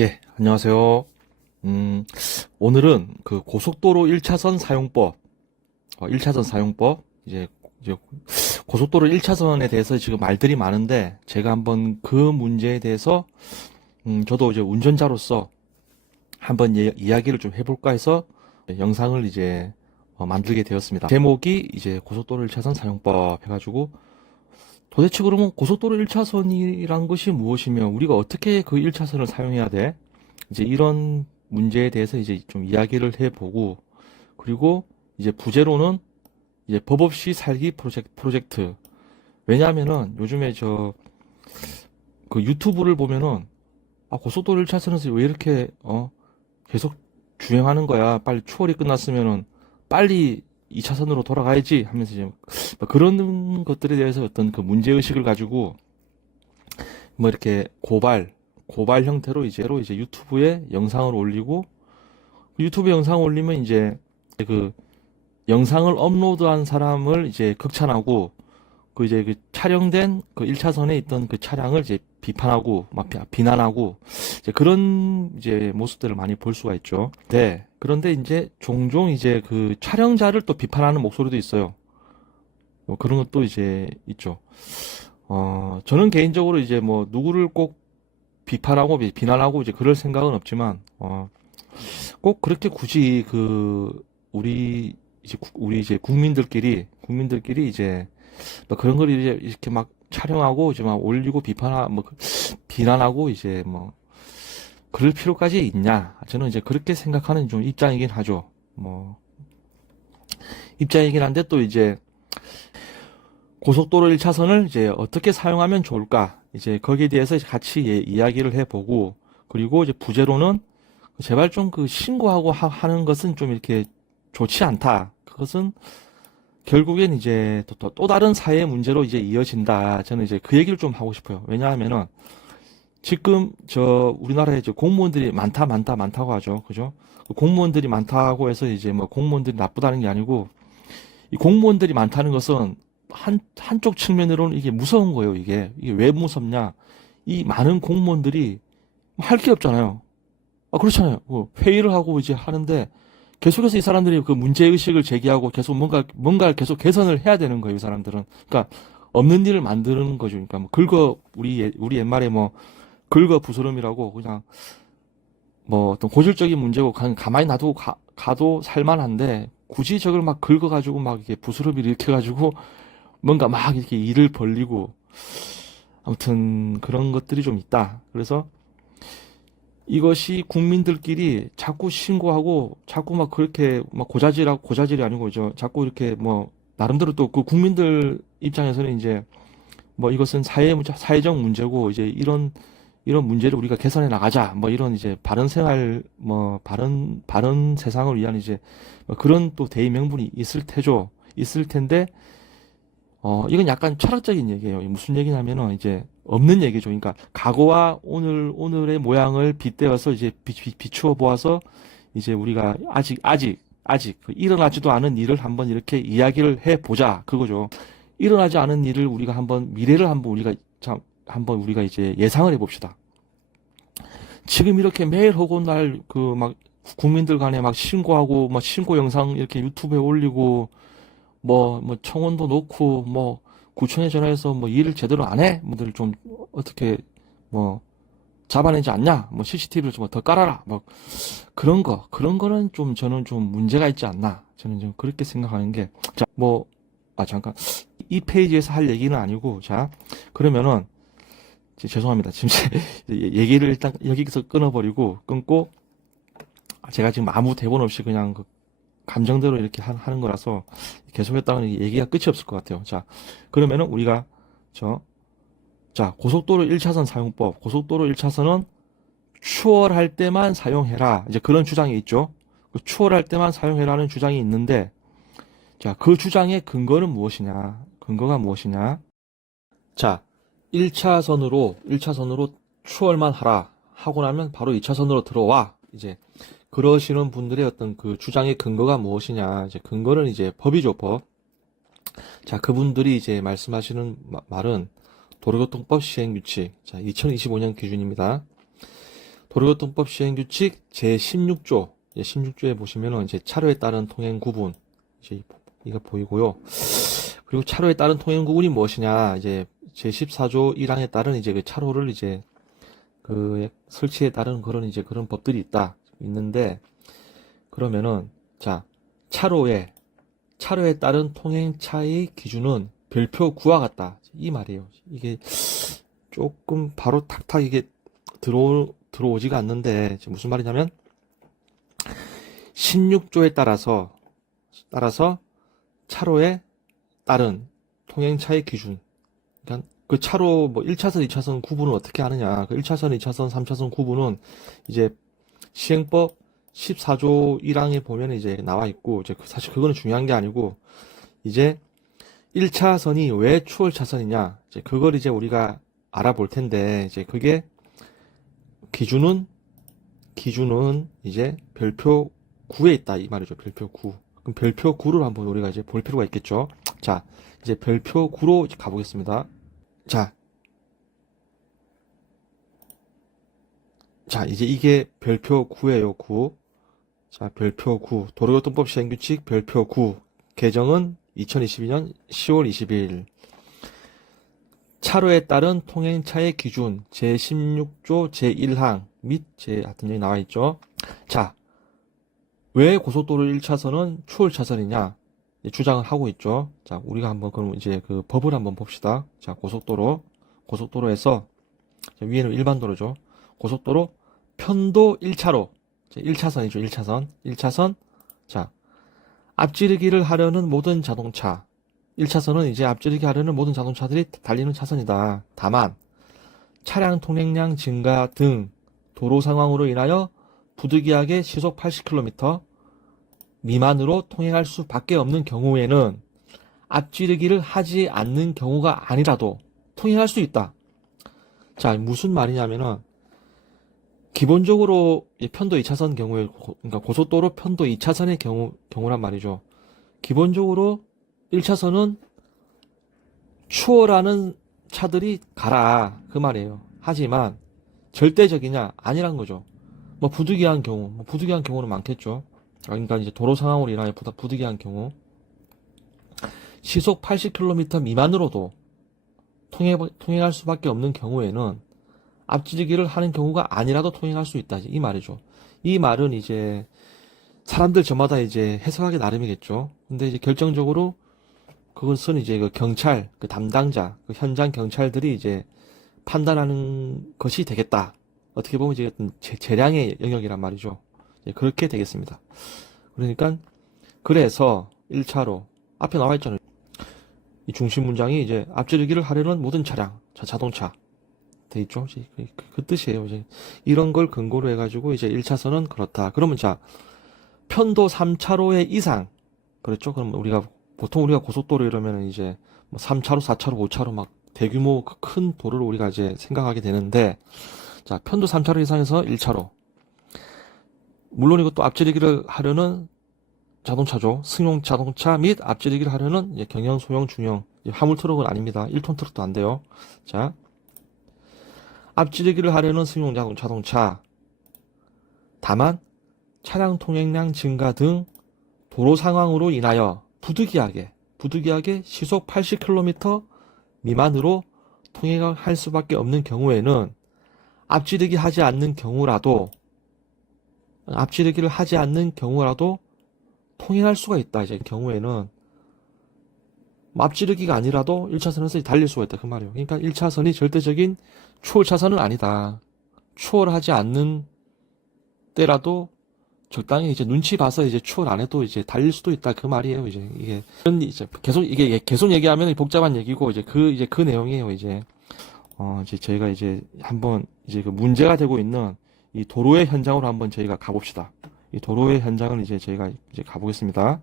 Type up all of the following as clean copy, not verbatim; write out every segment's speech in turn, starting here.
예, 안녕하세요. 오늘은 그 고속도로 1차선 사용법, 1차선 사용법, 이제 고속도로 1차선에 대해서 지금 말들이 많은데, 제가 한번 그 문제에 대해서, 저도 이제 운전자로서 한번 이야기를 좀 해볼까 해서 영상을 이제 만들게 되었습니다. 제목이 이제 고속도로 1차선 사용법 해가지고, 도대체 그러면 고속도로 1차선이란 것이 무엇이며, 우리가 어떻게 그 1차선을 사용해야 돼? 이제 이런 문제에 대해서 이제 좀 이야기를 해보고, 그리고 이제 부제로는 이제 법 없이 살기 프로젝트. 왜냐하면은 요즘에 그 유튜브를 보면은, 고속도로 1차선에서 왜 이렇게, 계속 주행하는 거야. 빨리 추월이 끝났으면은 빨리 2차선으로 돌아가야지 하면서 이제 뭐 그런 것들에 대해서 어떤 그 문제의식을 가지고 뭐 이렇게 고발 형태로 이제 유튜브에 영상을 올리고, 유튜브 영상 올리면 이제 그 영상을 업로드한 사람을 이제 극찬하고, 그 이제 그 촬영된 그 1차선에 있던 그 차량을 이제 비판하고 막 비난하고, 이제 그런 이제 모습들을 많이 볼 수가 있죠. 네. 그런데 이제 종종 이제 그 촬영자를 또 비판하는 목소리도 있어요. 뭐 그런 것도 이제 있죠. 저는 개인적으로 이제 뭐 누구를 꼭 비판하고 비난하고 이제 그럴 생각은 없지만, 꼭 그렇게 굳이 우리 이제 국민들끼리 이제 뭐 그런 걸 이제 이렇게 막 촬영하고 이제 막 올리고 비난하고 이제 뭐 그럴 필요까지 있냐? 저는 이제 그렇게 생각하는 좀 입장이긴 하죠. 뭐 입장이긴 한데, 또 이제 고속도로 1차선을 이제 어떻게 사용하면 좋을까? 이제 거기에 대해서 같이 이야기를 해보고, 그리고 이제 부제로는 제발 좀 그 신고하고 하는 것은 좀 이렇게 좋지 않다. 그것은 결국엔 이제 또 다른 사회 문제로 이제 이어진다. 저는 이제 그 얘기를 좀 하고 싶어요. 왜냐하면은 지금 우리나라에 이제 공무원들이 많다고 하죠. 그죠? 그 공무원들이 많다고 해서 이제 뭐 공무원들이 나쁘다는 게 아니고, 이 공무원들이 많다는 것은 한쪽 측면으로는 이게 무서운 거예요. 이게 왜 무섭냐? 이 많은 공무원들이 할 게 없잖아요. 그렇잖아요. 뭐 회의를 하고 이제 하는데 계속해서 이 사람들이 그 문제의식을 제기하고 계속 뭔가를 계속 개선을 해야 되는 거예요, 이 사람들은. 그러니까 없는 일을 만드는 거죠. 그러니까 뭐 우리 옛말에 뭐 긁어 부스럼이라고, 그냥 뭐 어떤 고질적인 문제고 가만히 놔두고 가도 살만한데, 굳이 저걸 막 긁어가지고 막 이렇게 부스럼이 일으켜가지고 뭔가 막 이렇게 일을 벌리고, 아무튼 그런 것들이 좀 있다. 그래서 이것이 국민들끼리 자꾸 신고하고 자꾸 막 그렇게 막 고자질이 아니고, 자꾸 이렇게 뭐 나름대로 또 그 국민들 입장에서는 이제 뭐 이것은 사회적 문제고, 이제 이런 문제를 우리가 개선해 나가자, 뭐 이런 이제 바른 세상을 위한 이제 뭐 그런 또 대의 명분이 있을 텐데, 이건 약간 철학적인 얘기예요. 무슨 얘기냐면은 이제 없는 얘기죠. 그러니까 과거와 오늘의 모양을 빗대어서 이제 비추어 보아서, 이제 우리가 아직 그 일어나지도 않은 일을 한번 이렇게 이야기를 해 보자, 그거죠. 일어나지 않은 일을 우리가 미래를 한번 우리가 이제 예상을 해 봅시다. 지금 이렇게 매일 허구날 그 막 국민들 간에 막 신고하고, 막 신고 영상 이렇게 유튜브에 올리고, 뭐 청원도 놓고, 뭐 구청에 전화해서 뭐 일을 제대로 안 해? 뭐들 좀 어떻게 뭐 잡아내지 않냐? 뭐 CCTV를 좀 더 깔아라. 뭐 그런 거는 좀 저는 좀 문제가 있지 않나? 저는 좀 그렇게 생각하는 게, 자, 잠깐, 이 페이지에서 할 얘기는 아니고, 자, 그러면은 죄송합니다. 지금 얘기를 일단 여기서 끊고, 제가 지금 아무 대본 없이 그냥 그 감정대로 이렇게 하는 거라서 계속했다가는 얘기가 끝이 없을 것 같아요. 자, 그러면은 우리가 저, 고속도로 1차선 사용법. 고속도로 1차선은 추월할 때만 사용해라. 이제 그런 주장이 있죠. 그 추월할 때만 사용해라는 주장이 있는데, 자, 그 주장의 근거가 무엇이냐? 자, 1차선으로 추월만 하라 하고 나면 바로 2차선으로 들어와. 이제 그러시는 분들의 어떤 그 주장의 근거가 무엇이냐? 이제 근거는 이제 법이죠, 법. 자, 그분들이 이제 말씀하시는 말은 도로교통법 시행규칙. 자, 2025년 기준입니다. 도로교통법 시행규칙 제16조, 16조에 보시면은 이제 차로에 따른 통행 구분, 이제 이거 보이고요. 그리고 차로에 따른 통행 구분이 무엇이냐, 이제 제14조 1항에 따른 이제 그 차로를 이제 그 설치에 따른 그런 이제 그런 법들이 있는데, 그러면은, 자, 차로에 따른 통행차의 기준은 별표 9와 같다. 이 말이에요. 이게 조금 바로 탁탁 이게 들어오지가 않는데, 무슨 말이냐면, 16조에 따라서 차로에 따른 통행차의 기준. 그러니까 그 차로 뭐 1차선, 2차선 구분을 어떻게 하느냐. 그 1차선, 2차선, 3차선 구분은 이제 시행법 14조 1항에 보면 이제 나와 있고, 이제 사실 그거는 중요한 게 아니고, 이제 1차선이 왜 추월 차선이냐. 이제 그걸 이제 우리가 알아볼 텐데, 이제 그게 기준은 이제 별표 9에 있다. 이 말이죠. 별표 9. 그럼 별표 9를 한번 우리가 이제 볼 필요가 있겠죠. 자, 이제 별표 9로 가보겠습니다. 자, 이제 이게 별표 9예요, 9. 자, 별표 9. 도로교통법 시행규칙 별표 9. 개정은 2022년 10월 22일. 차로에 따른 통행차의 기준 제16조 제1항 및 하여튼 여기 나와 있죠. 자, 왜 고속도로 1차선은 추월 차선이냐 주장을 하고 있죠. 자, 우리가 한번 그럼 이제 그 법을 한번 봅시다. 자, 고속도로에서 위에는 일반도로죠. 고속도로 편도 1차로 1차선이죠. 1차선. 자, 앞지르기를 하려는 모든 자동차 1차선은 이제 앞지르기 하려는 모든 자동차들이 달리는 차선이다. 다만 차량 통행량 증가 등 도로 상황으로 인하여 부득이하게 시속 80km 미만으로 통행할 수밖에 없는 경우에는 앞지르기를 하지 않는 경우가 아니라도 통행할 수 있다. 자, 무슨 말이냐면은 기본적으로 편도 2차선 경우에, 그러니까 고속도로 편도 2차선의 경우란 말이죠. 기본적으로 1차선은 추월하는 차들이 가라 그 말이에요. 하지만 절대적이냐 아니란 거죠. 뭐 부득이한 경우는 많겠죠. 그러니까 이제 도로 상황으로 인하여 부득이한 경우 시속 80km 미만으로도 통행할 수밖에 없는 경우에는 앞지르기를 하는 경우가 아니라도 통행할 수 있다. 이 말이죠. 이 말은 이제 사람들 저마다 이제 해석하기 나름이겠죠. 근데 이제 결정적으로 그것은 이제 그 경찰, 그 담당자, 그 현장 경찰들이 이제 판단하는 것이 되겠다. 어떻게 보면 이제 재량의 영역이란 말이죠. 그렇게 되겠습니다. 그러니까 그래서 1차로 앞에 나와 있잖아요. 이 중심 문장이 이제 앞지르기를 하려는 모든 차량, 자동차 돼 있죠. 그 뜻이에요. 이제 이런 걸 근거로 해가지고 이제 1차선은 그렇다. 그러면 자 편도 3차로의 이상 그렇죠. 그럼 보통 우리가 고속도로 이러면 이제 뭐 3차로, 4차로, 5차로 막 대규모 큰 도로를 우리가 이제 생각하게 되는데 자 편도 3차로 이상에서 1차로 물론 이것도 앞지르기를 하려는 자동차죠. 승용 자동차 및 앞지르기를 하려는 경영, 소형, 중형 화물 트럭은 아닙니다. 1톤 트럭도 안 돼요. 자 앞지르기를 하려는 승용 자동차 다만 차량 통행량 증가 등 도로 상황으로 인하여 부득이하게 시속 80km 미만으로 통행할 수밖에 없는 경우에는 앞지르기를 하지 않는 경우라도 통행할 수가 있다. 이제 경우에는 앞지르기가 아니라도 1차선에서 달릴 수가 있다. 그 말이에요. 그러니까 1차선이 절대적인 추월 차선은 아니다. 추월하지 않는 때라도 적당히 이제 눈치 봐서 이제 추월 안 해도 이제 달릴 수도 있다. 그 말이에요. 이게 계속 얘기하면 복잡한 얘기고 그 내용이에요. 이제 저희가 이제 한번 이제 그 문제가 되고 있는 이 도로의 현장으로 한번 저희가 가봅시다. 이 도로의 현장을 이제 저희가 이제 가보겠습니다.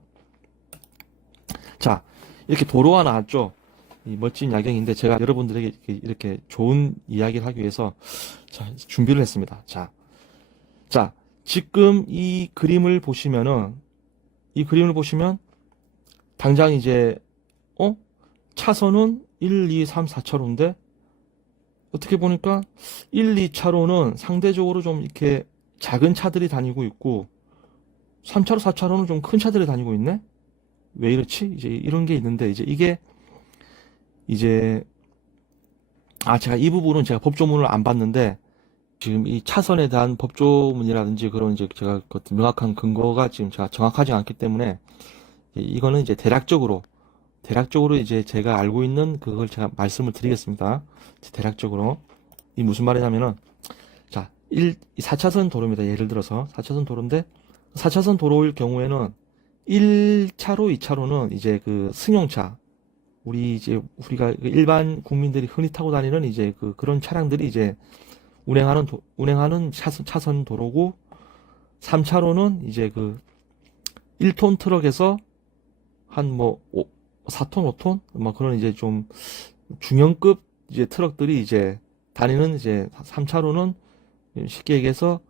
자, 이렇게 도로가 나왔죠. 이 멋진 야경인데 제가 여러분들에게 이렇게 좋은 이야기를 하기 위해서 준비를 했습니다. 자, 지금 이 그림을 보시면 당장 이제 차선은 1, 2, 3, 4차로인데 어떻게 보니까 1, 2차로는 상대적으로 좀 이렇게 작은 차들이 다니고 있고 3차로, 4차로는 좀 큰 차들이 다니고 있네? 왜 이렇지? 이제 이런 게 있는데 이제 이게 이제 제가 이 부분은 제가 법조문을 안 봤는데 지금 이 차선에 대한 법조문이라든지 그런 이제 제가 그 명확한 근거가 지금 제가 정확하지 않기 때문에 이거는 이제 대략적으로 이제 제가 알고 있는 그걸 제가 말씀을 드리겠습니다. 대략적으로 이 무슨 말이냐면은 자, 4차선 도로입니다. 예를 들어서 4차선 도로인데 4차선 도로일 경우에는 1차로, 2차로는 이제 그 승용차 우리가 그 일반 국민들이 흔히 타고 다니는 이제 그런 차량들이 이제 운행하는 차선 도로고 3차로는 이제 그 1톤 트럭에서 한 뭐 4톤, 5톤 뭐 그런 이제 좀 중형급 이제 트럭들이 이제 다니는 이제 3차로는 쉽게 얘기해서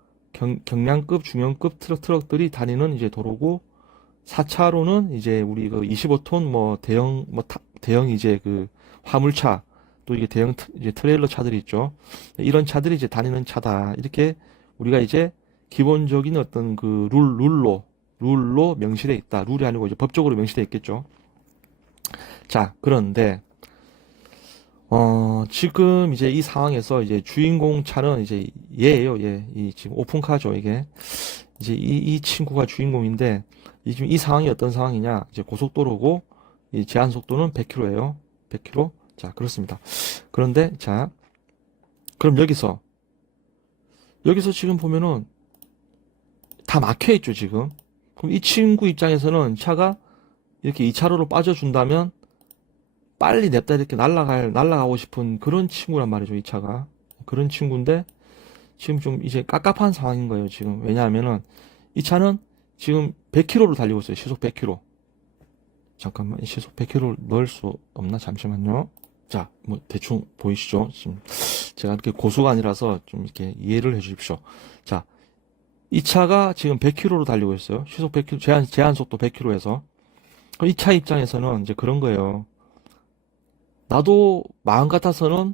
경량급, 중형급 트럭들이 다니는 이제 도로고 4차로는 이제 우리 그 25톤 뭐 대형 이제 그 화물차 또 이게 대형 이제 트레일러 차들이 있죠. 이런 차들이 이제 다니는 차다. 이렇게 우리가 이제 기본적인 어떤 그 룰로 명시돼 있다. 룰이 아니고 이제 법적으로 명시돼 있겠죠. 자, 그런데 지금 이제 이 상황에서 이제 주인공 차는 이제 얘예요. 얘. 이 지금 오픈카죠, 이게. 이제 이 친구가 주인공인데 지금 이 상황이 어떤 상황이냐? 이제 고속도로고 이 제한 속도는 100km예요. 100km. 자, 그렇습니다. 그런데 자, 그럼 여기서 지금 보면은 다 막혀 있죠, 지금. 그럼 이 친구 입장에서는 차가 이렇게 2차로로 빠져준다면 빨리 냅다 이렇게 날아가고 싶은 그런 친구란 말이죠, 이 차가. 그런 친구인데 지금 좀 이제 깝깝한 상황인 거예요, 지금. 왜냐하면은 이 차는 지금 100km로 달리고 있어요, 시속 100km. 잠깐만, 시속 100km를 넣을 수 없나? 잠시만요. 자, 뭐 대충 보이시죠? 지금 제가 이렇게 고수가 아니라서 좀 이렇게 이해를 해 주십시오. 자, 이 차가 지금 100km로 달리고 있어요. 시속 100km, 제한 속도 100km에서. 이 차 입장에서는 이제 그런 거예요. 나도 마음 같아서는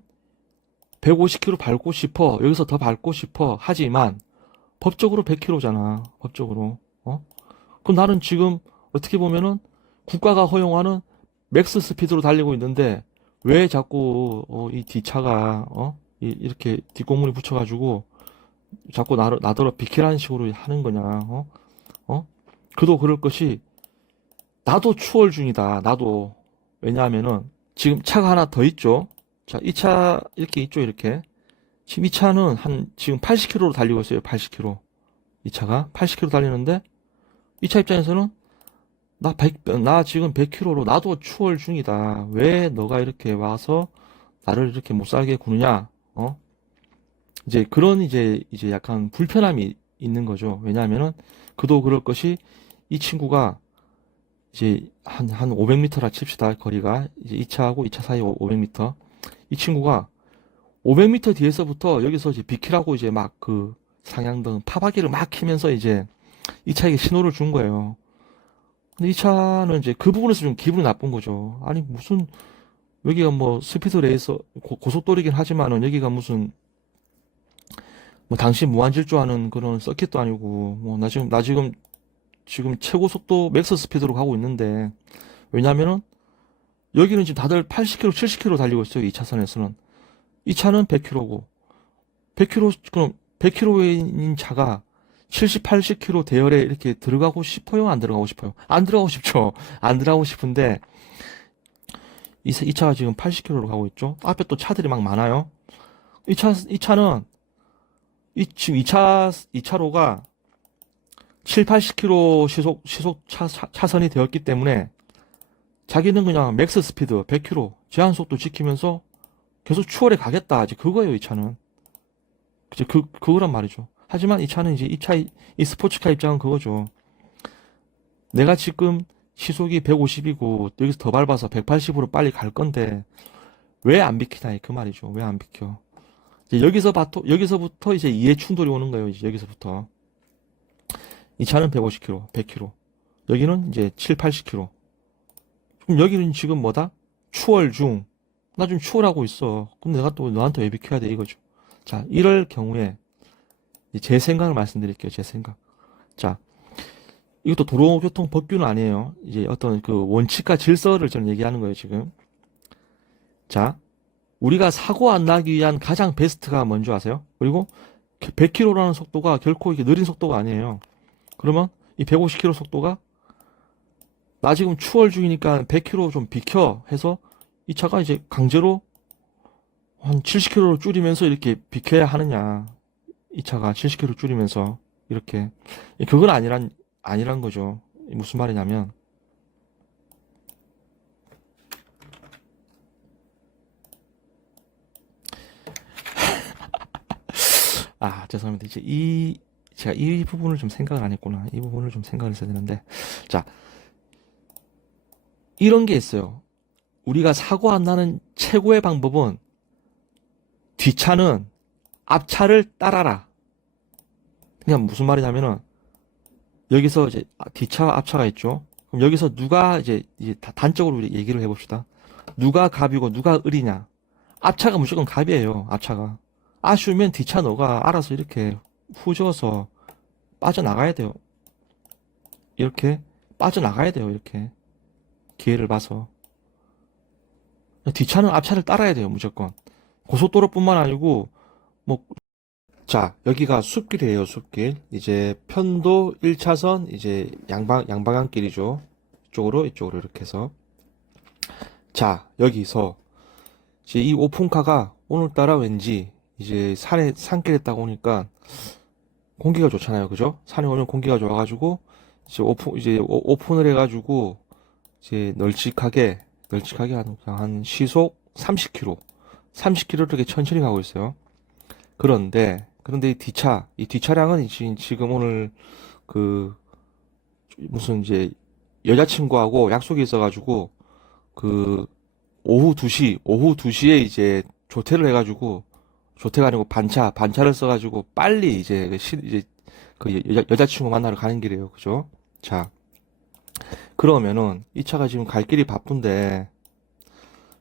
150km 밟고 싶어. 여기서 더 밟고 싶어. 하지만 법적으로 100km잖아. 법적으로. 그럼 나는 지금 어떻게 보면은 국가가 허용하는 맥스 스피드로 달리고 있는데 왜 자꾸 이 뒷차가 이렇게 뒷공문이 붙여가지고 자꾸 나더러 비키라는 식으로 하는 거냐? 그도 그럴 것이 나도 추월 중이다. 나도 왜냐하면은 지금 차가 하나 더 있죠. 자, 이 차 이렇게 있죠, 이렇게. 지금 이 차는 지금 80km로 달리고 있어요. 80km. 이 차가 80km 달리는데 이 차 입장에서는 나 지금 100km로 나도 추월 중이다. 왜 너가 이렇게 와서 나를 이렇게 못 살게 구느냐? 이제 그런 이제 약간 불편함이 있는 거죠. 왜냐하면은 그도 그럴 것이 이 친구가 이제 한 500m라 칩시다. 거리가 이제 이 차하고 이 차 사이 500m. 이 친구가 500m 뒤에서부터 여기서 이제 비키라고 이제 막 그 상향등 파바기를 막 키면서 이제 이 차에게 신호를 준 거예요. 근데 이 차는 이제 그 부분에서 좀 기분이 나쁜 거죠. 아니 무슨 여기가 뭐 스피드 레이서 고속도로이긴 하지만은 여기가 무슨 뭐 당신 무한질주하는 그런 서킷도 아니고 뭐 나 지금 최고 속도 맥스 스피드로 가고 있는데 왜냐면은 여기는 지금 다들 80km, 70km 달리고 있어요. 이 차선에서는. 이 차는 100km고 100km 그럼 100km인 차가 70, 80km 대열에 이렇게 들어가고 싶어요? 안 들어가고 싶어요? 안 들어가고 싶죠. 안 들어가고 싶은데 이 차가 지금 80km로 가고 있죠. 앞에 또 차들이 막 많아요. 이 차는 지금 2차로가 7, 80km 시속 차선이 되었기 때문에 자기는 그냥 맥스 스피드 100km 제한 속도 지키면서 계속 추월해 가겠다. 이제 그거예요, 이 차는. 이제 그거란 말이죠. 하지만 이 차는 이제 이 스포츠카 입장은 그거죠. 내가 지금 시속이 150이고 여기서 더 밟아서 180으로 빨리 갈 건데 왜 안 비키냐 그 말이죠. 왜 안 비켜? 이제 여기서부터 이제 이해 충돌이 오는 거예요. 이제 여기서부터 이 차는 150km, 100km. 여기는 이제 7, 80km. 그럼 여기는 지금 뭐다? 추월 중. 나 좀 추월하고 있어. 그럼 내가 또 너한테 왜 비켜야 돼? 이거죠. 자, 이럴 경우에 제 생각을 말씀드릴게요. 제 생각. 자, 이것도 도로교통법규는 아니에요. 이제 어떤 그 원칙과 질서를 저는 얘기하는 거예요, 지금. 자, 우리가 사고 안 나기 위한 가장 베스트가 뭔지 아세요? 그리고 100km라는 속도가 결코 이게 느린 속도가 아니에요. 그러면 이 150km 속도가 나 지금 추월 중이니까 100km 좀 비켜 해서 이 차가 이제 강제로 한 70km로 줄이면서 이렇게 비켜야 하느냐. 이 차가 70km 줄이면서 이렇게. 그건 아니란 거죠. 무슨 말이냐면, 죄송합니다. 제가 이 부분을 좀 생각을 안 했구나. 이 부분을 좀 생각을 했어야 되는데. 자, 이런 게 있어요. 우리가 사고 안 나는 최고의 방법은 뒷차는 앞차를 따라라. 그냥 무슨 말이냐면은, 여기서 이제 뒷차, 앞차가 있죠. 그럼 여기서 누가 이제 단적으로 우리 얘기를 해봅시다. 누가 갑이고 누가 을이냐. 앞차가 무조건 갑이에요. 앞차가. 아쉬우면 뒷차 너가 알아서 이렇게 후져서 빠져나가야 돼요. 이렇게 빠져나가야 돼요. 이렇게 기회를 봐서. 뒷차는 앞차를 따라야 돼요. 무조건. 고속도로뿐만 아니고 뭐 자, 여기가 숲길이에요. 숲길. 이제 편도 1차선 이제 양방향길이죠. 이쪽으로 이렇게 해서. 자, 여기서 이제 이 오픈카가 오늘따라 왠지 이제 산길에 딱 오니까 공기가 좋잖아요. 그죠? 산에 오면 공기가 좋아가지고 이제 오픈을 해가지고 이제 널찍하게 한 시속 30km 이렇게 천천히 가고 있어요. 그런데 이 뒷차량은 지금 오늘 그 무슨 이제 여자친구하고 약속이 있어가지고 그 오후 2시에 이제 조퇴를 해가지고 조퇴가 아니고 반차를 써가지고 빨리 이제 그 여자친구 만나러 가는 길이에요. 그죠? 자, 그러면은 이 차가 지금 갈 길이 바쁜데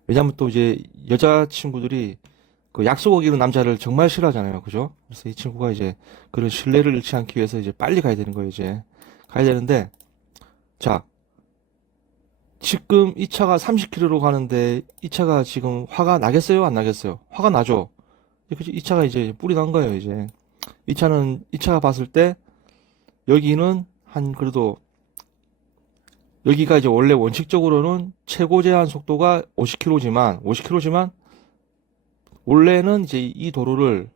왜냐면 또 이제 여자친구들이 그 약속 어기는 남자를 정말 싫어하잖아요. 그죠? 그래서 이 친구가 이제 그런 신뢰를 잃지 않기 위해서 이제 빨리 가야 되는 거예요. 이제 가야 되는데 자, 지금 이 차가 30km로 가는데 이 차가 지금 화가 나겠어요? 안 나겠어요? 화가 나죠? 이 차가 이제 뿔이 난 거예요. 이제 이 차가 봤을 때 여기는 한 그래도 여기가 이제 원래 원칙적으로는 최고 제한 속도가 50km지만 원래는 이제 이 도로를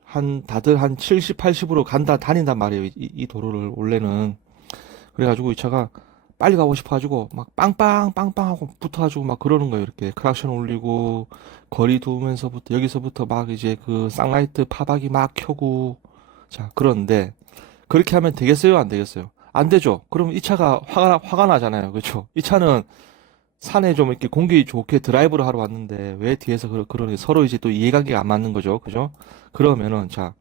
다들 한 70, 80으로 다닌단 말이에요. 이 도로를 원래는. 그래가지고 이 차가 빨리 가고 싶어가지고 막 빵빵 하고 붙어가지고 막 그러는 거예요. 이렇게 크락션 울리고 거리 두면서부터 여기서부터 막 이제 그 쌍라이트 파박이 막 켜고 자, 그런데 그렇게 하면 되겠어요? 안 되겠어요? 안 되죠. 그럼 이 차가 화가 나잖아요. 그렇죠? 이 차는 산에 좀 이렇게 공기 좋게 드라이브를 하러 왔는데 왜 뒤에서 그러니 서로 이제 또 이해관계가 안 맞는 거죠. 그죠? 그러면은 자,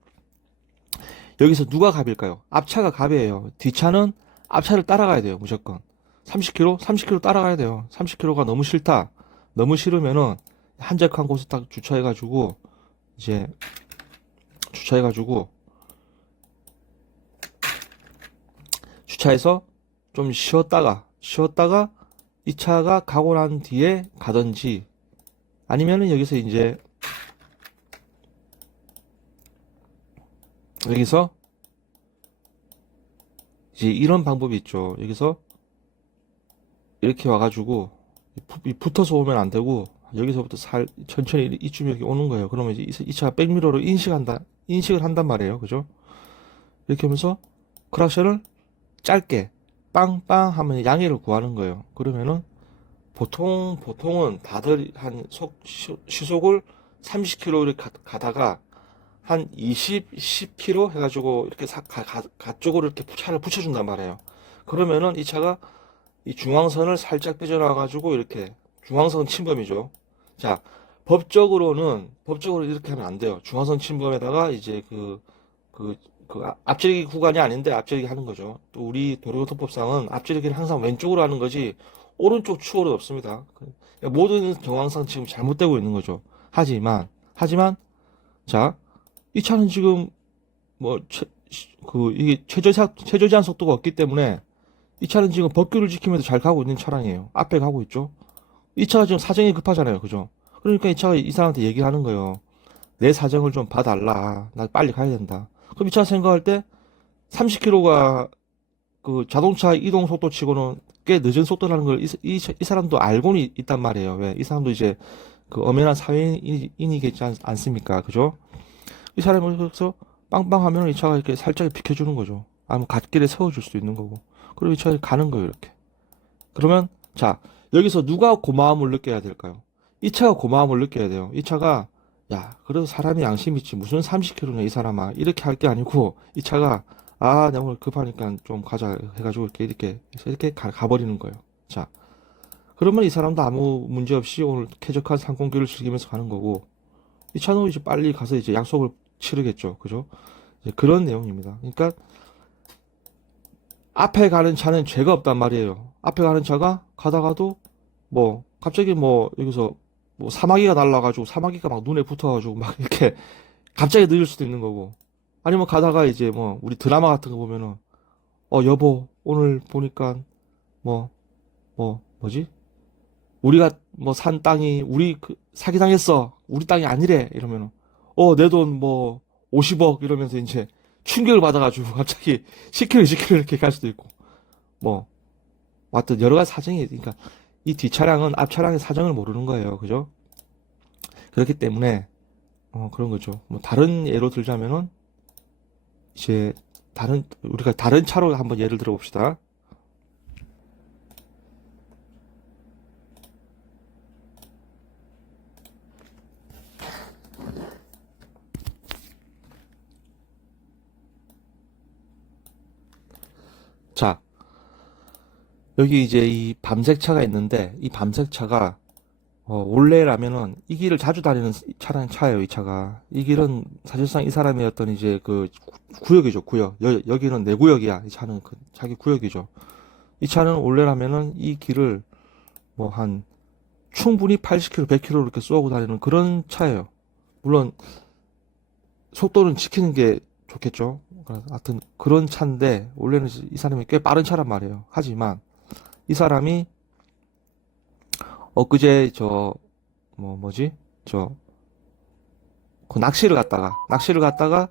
여기서 누가 갑일까요? 앞차가 갑이에요. 뒷차는 앞차를 따라가야 돼요. 무조건. 30km 따라가야 돼요. 30km가 너무 싫다. 너무 싫으면은 한적한 곳에 딱 주차해가지고 이제 주차해서 좀 쉬었다가 이 차가 가고 난 뒤에 가든지 아니면은 여기서 이제 이런 방법이 있죠. 여기서 이렇게 와가지고 붙어서 오면 안 되고 여기서부터 천천히 이쯤 이렇게 오는 거예요. 그러면 이제 이 차가 백미러로 인식을 한단 말이에요. 그죠? 이렇게 하면서 크락션을 짧게 빵빵 하면 양해를 구하는 거예요. 그러면은 보통은 다들 시속을 30km 이렇게 가다가 한 10km 해가지고 이렇게 가쪽으로 이렇게 차를 붙여준단 말이에요. 그러면은 이 차가 이 중앙선을 살짝 삐져나와가지고 이렇게 중앙선 침범이죠. 자, 법적으로 이렇게 하면 안 돼요. 중앙선 침범에다가 이제 앞지르기 구간이 아닌데 앞지르기 하는 거죠. 또 우리 도로교통법상은 앞지르기는 항상 왼쪽으로 하는 거지 오른쪽 추월은 없습니다. 그러니까 모든 정황상 지금 잘못되고 있는 거죠. 하지만, 자, 이 차는 지금, 뭐, 이게 최저 제한 속도가 없기 때문에, 이 차는 지금 법규를 지키면서 잘 가고 있는 차량이에요. 앞에 가고 있죠. 이 차가 지금 사정이 급하잖아요. 그죠? 그러니까 이 차가 이 사람한테 얘기를 하는 거예요. 내 사정을 좀 봐달라. 나 빨리 가야 된다. 그럼 이 차가 생각할 때, 30km가 그 자동차 이동 속도 치고는 꽤 늦은 속도라는 걸 이 사람도 알고는 있단 말이에요. 왜? 이 사람도 이제 그 엄연한 사회인이겠지 않습니까? 그죠? 이 사람을 그래서 빵빵 하면 이 차가 이렇게 살짝 비켜주는 거죠. 아니면 갓길에 세워줄 수도 있는 거고. 그리고 이 차가 가는 거예요, 이렇게. 그러면, 자, 여기서 누가 고마움을 느껴야 될까요? 이 차가 고마움을 느껴야 돼요. 이 차가, 야, 그래도 사람이 양심 있지. 무슨 30km냐, 이 사람아. 이렇게 할 게 아니고, 이 차가, 아, 내가 오늘 급하니까 좀 가자. 해가지고 이렇게 가버리는 거예요. 자, 그러면 이 사람도 아무 문제 없이 오늘 쾌적한 상공기를 즐기면서 가는 거고, 이 차는 이제 빨리 가서 이제 약속을 치르겠죠. 그죠? 이제 그런 내용입니다. 그러니까, 앞에 가는 차는 죄가 없단 말이에요. 앞에 가는 차가 가다가도 뭐 갑자기 뭐 여기서 뭐 사마귀가 날라가지고 사마귀가 막 눈에 붙어가지고 막 이렇게 갑자기 늦을 수도 있는 거고 아니면 가다가 이제 뭐 우리 드라마 같은 거 보면은 여보 오늘 보니까 뭐 뭐지 우리가 뭐 산 땅이 우리 사기당했어 우리 땅이 아니래 이러면은 내 돈 뭐 50억 이러면서 이제 충격을 받아가지고 갑자기 10km 이렇게 갈 수도 있고 뭐 하여튼 여러 가지 사정이 그러니까 이 뒷차량은 앞차량의 사정을 모르는 거예요 그죠 그렇기 때문에 그런 거죠 뭐 다른 예로 들자면은 이제 우리가 다른 차로 한번 예를 들어 봅시다 자 여기 이제 이 밤색 차가 있는데 이 밤색 차가 원래라면은 이 길을 자주 다니는 차예요, 이 차가. 이 길은 사실상 이 사람의 어떤 이제 그 구역이죠, 구역. 여기는 내 구역이야. 이 차는 자기 구역이죠. 이 차는 원래라면은 이 길을 뭐 한 충분히 80km, 100km 이렇게 쏘고 다니는 그런 차예요. 물론 속도는 지키는 게 좋겠죠. 하여튼 그런 차인데 원래는 이 사람이 꽤 빠른 차란 말이에요. 하지만 이 사람이 엊그제 뭐지? 그 낚시를 갔다가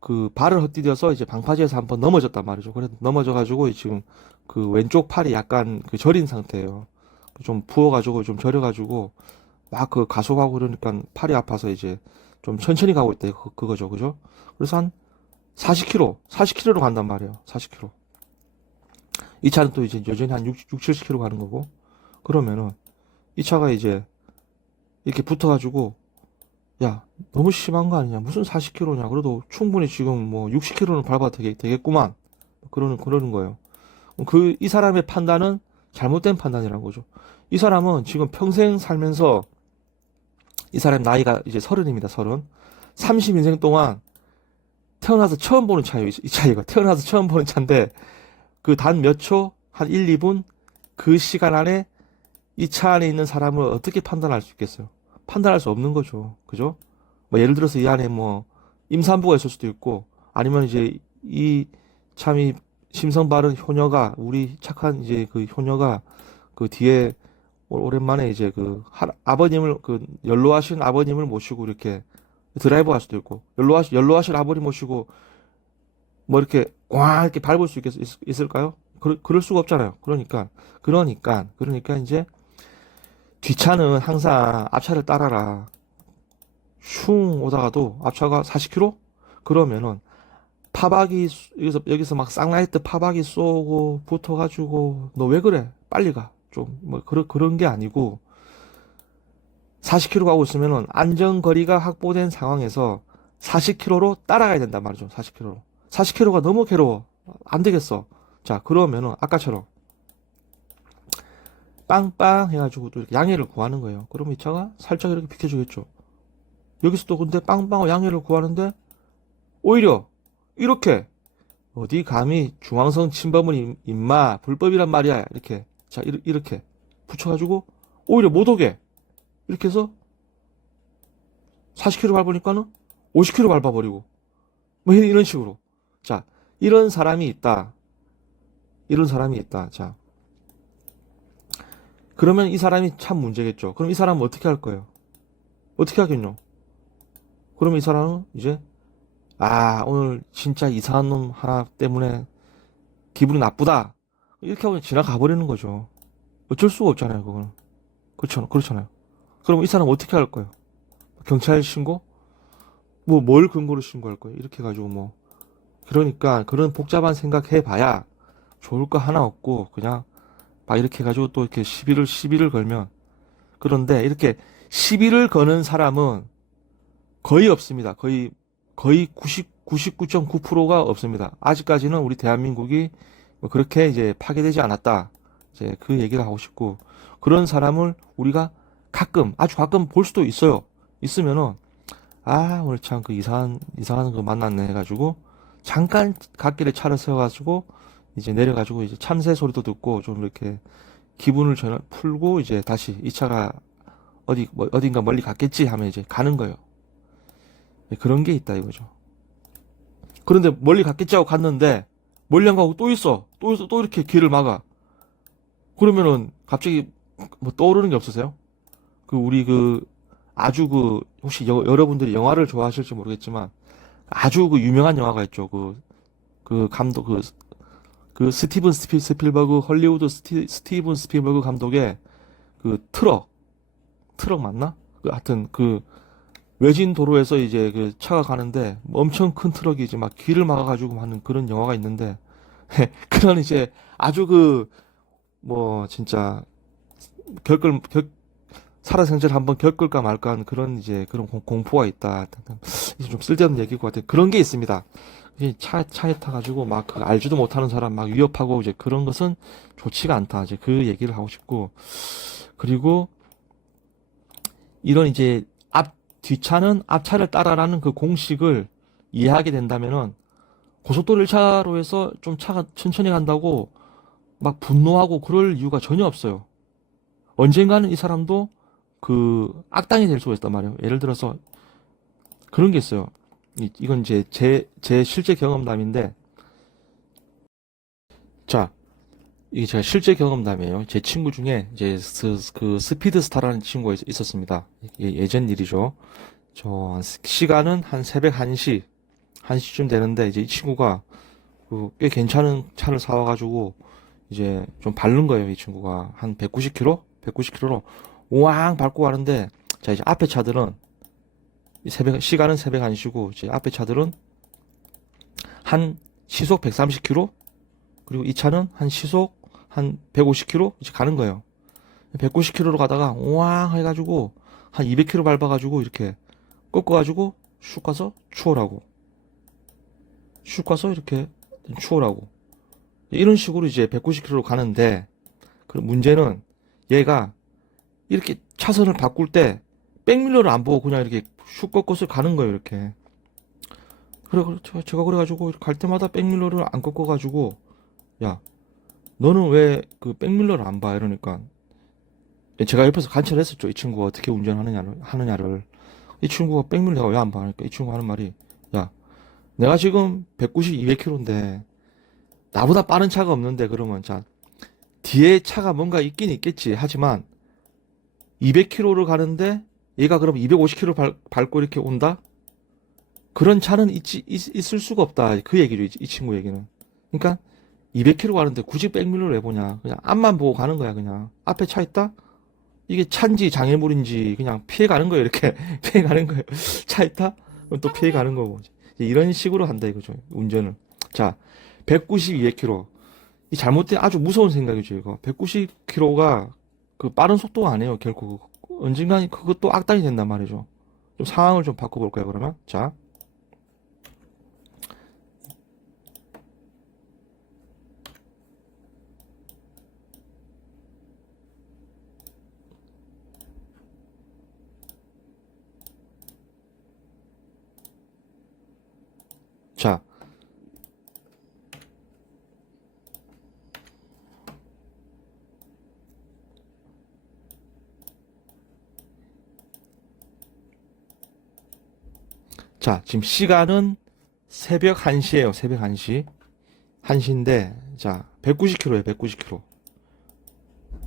그 발을 헛디뎌서 이제 방파제에서 한번 넘어졌단 말이죠. 그래서 넘어져가지고 지금 그 왼쪽 팔이 약간 그 저린 상태예요. 좀 부어가지고 좀 저려가지고 막 그 가속하고 그러니까 팔이 아파서 이제 좀 천천히 가고 있대. 그거죠. 그죠? 그래서 한 40km로 간단 말이에요. 40km. 이 차는 또 이제 여전히 한 70km 가는 거고. 그러면은 이 차가 이제 이렇게 붙어가지고 야 너무 심한 거 아니냐 무슨 40km냐 그래도 충분히 지금 뭐 60km는 밟아도 되겠구만 그러는 거예요 이 사람의 판단은 잘못된 판단이라는 거죠 이 사람은 지금 평생 살면서 이 사람 나이가 이제 30입니다 30인생 동안 태어나서 처음 보는 차예요 이 차이가 태어나서 처음 보는 차인데 그 단 몇 초 한 1, 2분 그 시간 안에 이 차 안에 있는 사람을 어떻게 판단할 수 있겠어요? 판단할 수 없는 거죠. 그죠? 뭐 예를 들어서 이 안에 뭐 임산부가 있을 수도 있고 아니면 이제 이 참이 심성 바른 효녀가 우리 착한 이제 그 효녀가 그 뒤에 오랜만에 이제 아버님을 연로하신 아버님을 모시고 이렇게 드라이브 할 수도 있고 연로하신 아버님 모시고 뭐 이렇게 와 이렇게 밟을 수 있을까요? 그럴 수가 없잖아요. 그러니까 이제 뒷차는 항상 앞차를 따라라. 슝 오다가도 앞차가 40km? 그러면은 여기서 막 쌍라이트 파박이 쏘고 붙어가지고 너 왜 그래? 빨리 가. 좀 뭐 그런 게 아니고 40km 가고 있으면은 안전거리가 확보된 상황에서 40km로 따라가야 된단 말이죠. 40km로. 40km가 너무 괴로워. 안 되겠어. 자, 그러면은 아까처럼 빵빵 해가지고 또 이렇게 양해를 구하는 거예요. 그러면 이 차가 살짝 이렇게 비켜주겠죠. 여기서 또 근데 빵빵하고 양해를 구하는데 오히려 이렇게 어디 감히 중앙선 침범은 임마 불법이란 말이야. 이렇게 자 이렇게 붙여가지고 오히려 못 오게 이렇게 해서 40km 밟으니까는 50km 밟아버리고 뭐 이런 식으로. 자, 이런 사람이 있다. 이런 사람이 있다. 자, 그러면 이 사람이 참 문제겠죠. 그럼 이 사람은 어떻게 할 거예요? 어떻게 하겠노? 그러면 이 사람은 이제 오늘 진짜 이상한 놈 하나 때문에 기분이 나쁘다. 이렇게 하고 지나가 버리는 거죠. 어쩔 수가 없잖아요, 그거는. 그렇죠, 그렇잖아요. 그럼 이 사람 어떻게 할 거예요? 경찰 신고? 뭐, 뭘 근거로 신고할 거예요? 이렇게 해가지고 뭐. 그러니까 그런 복잡한 생각 해봐야 좋을 거 하나 없고, 그냥 막 이렇게 해가지고 또 이렇게 시비를 걸면. 그런데 이렇게 시비를 거는 사람은 거의 없습니다. 거의 99.9%가 없습니다. 아직까지는 우리 대한민국이 뭐 그렇게 이제 파괴되지 않았다. 이제 그 얘기를 하고 싶고, 그런 사람을 우리가 아주 가끔 볼 수도 있어요. 있으면은, 오늘 참 그 이상한 거 만났네 해가지고, 잠깐 갓길에 차를 세워가지고, 이제 내려가지고 이제 참새 소리도 듣고, 좀 이렇게 기분을 풀고, 이제 다시 이 차가 어딘가 멀리 갔겠지 하면 이제 가는 거예요. 그런 게 있다 이거죠. 그런데 멀리 갔겠지 하고 갔는데 멀리 안 가고 또 있어. 또 이렇게 길을 막아. 그러면은 갑자기 뭐 떠오르는 게 없으세요? 우리 아주 혹시 여러분들이 영화를 좋아하실지 모르겠지만 아주 유명한 영화가 있죠. 감독 스티븐 스필버그 헐리우드 스티븐 스필버그 감독의 트럭 맞나? 하여튼 외진 도로에서 이제 차가 가는데 엄청 큰 트럭이 이제 막 길을 막아가지고 하는 그런 영화가 있는데 그런 이제 아주 뭐 진짜 겪을 겪 살아생전 한번 겪을까 말까 하는 그런 이제 그런 공포가 있다. 이제 좀 쓸데없는 얘기일 것 같아요. 그런 게 있습니다. 차에 타가지고 막 알지도 못하는 사람 막 위협하고 이제 그런 것은 좋지가 않다. 이제 그 얘기를 하고 싶고, 그리고 이런 이제 뒷차는 앞차를 따라라는 그 공식을 이해하게 된다면은 고속도로 1차로에서 좀 차가 천천히 간다고 막 분노하고 그럴 이유가 전혀 없어요. 언젠가는 이 사람도 악당이 될 수가 있단 말이에요. 예를 들어서 그런 게 있어요. 이건 이제 제 실제 경험담인데, 자, 이게 제가 실제 경험담이에요. 제 친구 중에 이제 스피드스타라는 친구가 있었습니다. 예전 일이죠. 시간은 한 새벽 1시쯤 되는데, 이제 이 친구가 꽤 괜찮은 차를 사와가지고, 이제 좀 밟는 거예요, 이 친구가. 한 190km? 190km로 우왕 밟고 가는데, 자, 이제 앞에 차들은, 시간은 새벽 1시고, 이제 앞에 차들은 한 시속 130km? 그리고 이 차는 한 시속 한 150km? 이제 가는 거예요. 190km로 가다가 우왕 해가지고, 한 200km 밟아가지고, 이렇게 꺾어가지고, 슉 가서 추월하고, 슉 가서 이렇게 추월하고, 이런 식으로 이제 190km로 가는데, 그 문제는 얘가 이렇게 차선을 바꿀 때 백밀러를 안 보고 그냥 이렇게 슉 꺾어서 가는 거예요, 이렇게. 제가 그래가지고 갈 때마다 백밀러를 안 꺾어가지고, 야, 너는 왜 백밀러를 안 봐? 이러니까. 제가 옆에서 관찰을 했었죠. 이 친구가 어떻게 하느냐를. 이 친구가 백밀러가 왜 안 봐? 그러니까 이 친구가 하는 말이, 야, 내가 지금 190, 200km인데, 나보다 빠른 차가 없는데, 그러면, 자, 뒤에 차가 뭔가 있긴 있겠지. 하지만, 200km를 가는데 얘가 그럼 250km 밟고 이렇게 온다? 그런 차는 있을 수가 없다. 그 얘기죠. 이 친구 얘기는. 그러니까 200km 가는데 굳이 백밀러를 왜 보냐. 그냥 앞만 보고 가는 거야. 그냥. 앞에 차 있다? 이게 차인지 장애물인지 그냥 피해 가는 거예요. 이렇게 피해 가는 거예요. 차 있다? 그럼 또 피해 가는 거고. 이런 식으로 한다 이거죠. 운전을. 자, 190, 200km. 이 잘못된 아주 무서운 생각이죠. 이거. 190km가 빠른 속도가 아니에요. 결코 언젠간 그것도 악당이 된단 말이죠. 좀 상황을 좀 바꿔볼까요, 그러면? 자, 자, 자, 지금 시간은 새벽 1시에요. 새벽 1시. 1시인데, 자, 190km예요. 190km.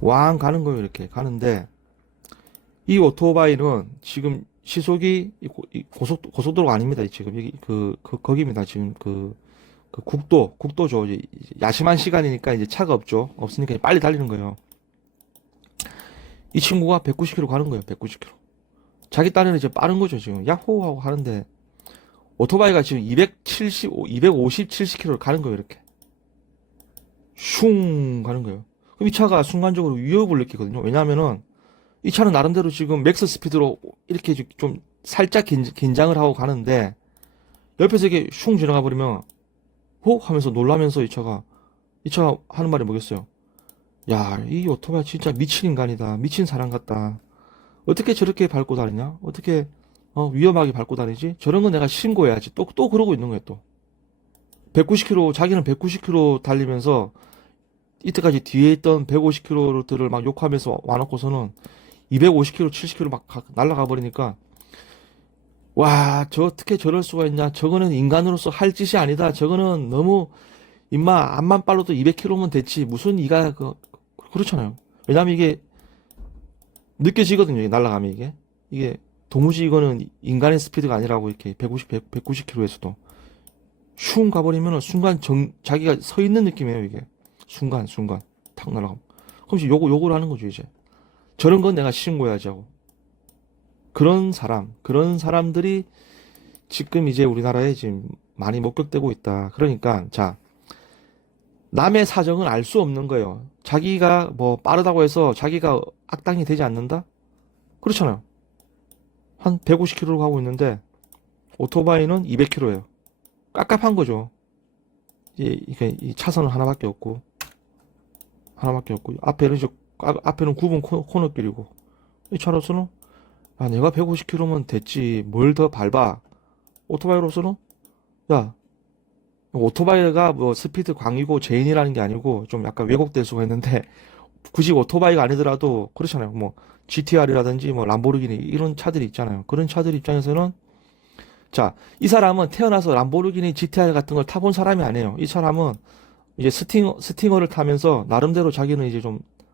왕 가는 거예요. 이렇게 가는데, 이 오토바이는 지금 시속이 고속도로가 아닙니다. 지금 여기 거기입니다. 지금 국도죠. 이제 야심한 시간이니까 이제 차가 없죠. 없으니까 빨리 달리는 거예요. 이 친구가 190km 가는 거예요. 190km. 자기 딴에는 이제 빠른 거죠. 지금 야호 하고 하는데 오토바이가 지금 250, 70km를 가는 거예요. 이렇게 슝 가는 거예요. 그럼 이 차가 순간적으로 위협을 느끼거든요. 왜냐하면은 이 차는 나름대로 지금 맥스 스피드로 이렇게 좀 살짝 긴장을 하고 가는데 옆에서 이게 슝 지나가 버리면 혹 하면서 놀라면서 이 차가 하는 말이 뭐겠어요? 야, 이 오토바이 진짜 미친 인간이다. 미친 사람 같다. 어떻게 저렇게 밟고 다니냐? 어떻게 위험하게 밟고 다니지? 저런 건 내가 신고해야지. 또 그러고 있는 거예요, 또. 190km, 자기는 190km 달리면서 이때까지 뒤에 있던 150km들을 막 욕하면서 와놓고서는 250km, 70km 막 날아가 버리니까 와, 저 어떻게 저럴 수가 있냐? 저거는 인간으로서 할 짓이 아니다. 저거는 너무 임마 앞만 빨라도 200km면 됐지. 무슨 이가 그렇잖아요. 왜냐면 이게 느껴지거든요. 이게 날아가면 이게 도무지 이거는 인간의 스피드가 아니라고 이렇게 190km에서도 슝 가버리면은 순간 자기가 서 있는 느낌이에요. 이게 순간 탁 날아가면. 그럼 이제 욕을 하는 거죠. 이제 저런 건 내가 신고해야지 하고. 그런 사람들이 지금 이제 우리나라에 지금 많이 목격되고 있다. 그러니까, 자, 남의 사정은 알 수 없는 거예요. 자기가 뭐 빠르다고 해서 자기가 악당이 되지 않는다? 그렇잖아요. 한 150km로 가고 있는데, 오토바이는 200km예요. 깝깝한 거죠. 이 차선은 하나밖에 없고, 앞에는 굽은 코너길이고, 이 차로서는 내가 150km면 됐지. 뭘 더 밟아. 오토바이로서는, 야, 오토바이가 뭐 스피드 광이고 제인이라는 게 아니고 좀 약간 왜곡될 수가 있는데, 굳이 오토바이가 아니더라도 그렇잖아요. 뭐, GTR이라든지 뭐, 람보르기니 이런 차들이 있잖아요. 그런 차들 입장에서는, 자, 이 사람은 태어나서 람보르기니 GTR 같은 걸 타본 사람이 아니에요. 이 사람은 이제 스팅어를 타면서 나름대로 자기는 이제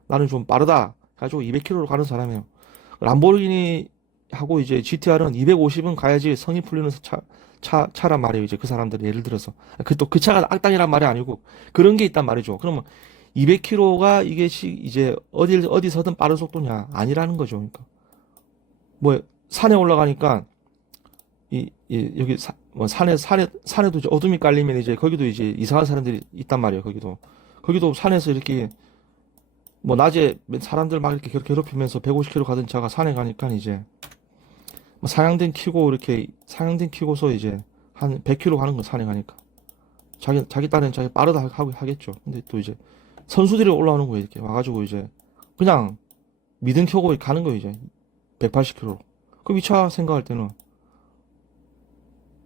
나는 좀 빠르다. 가지고 200km로 가는 사람이에요. 람보르기니 하고 이제 GTR은 250은 가야지 성이 풀리는 차란 말이에요. 이제 그 사람들이 예를 들어서 그 차가 악당이란 말이 아니고 그런 게 있단 말이죠. 그러면 200km가 이게 이제 어디서든 빠른 속도냐 아니라는 거죠. 그러니까 뭐 산에 올라가니까 여기 뭐 산에도 이제 어둠이 깔리면 이제 거기도 이제 이상한 사람들이 있단 말이에요. 거기도 산에서 이렇게 뭐 낮에 사람들 막 이렇게 괴롭히면서 150km 가던 차가 산에 가니까 이제 뭐 상향등 키고서 이제 한 100km 가는 거 산에 가니까 자기 딴엔 자기 빠르다 하겠죠. 근데 또 이제 선수들이 올라오는 거예요. 이렇게 와가지고 이제 그냥 미등 켜고 가는 거예요. 이제 180km. 그럼 이 차 생각할 때는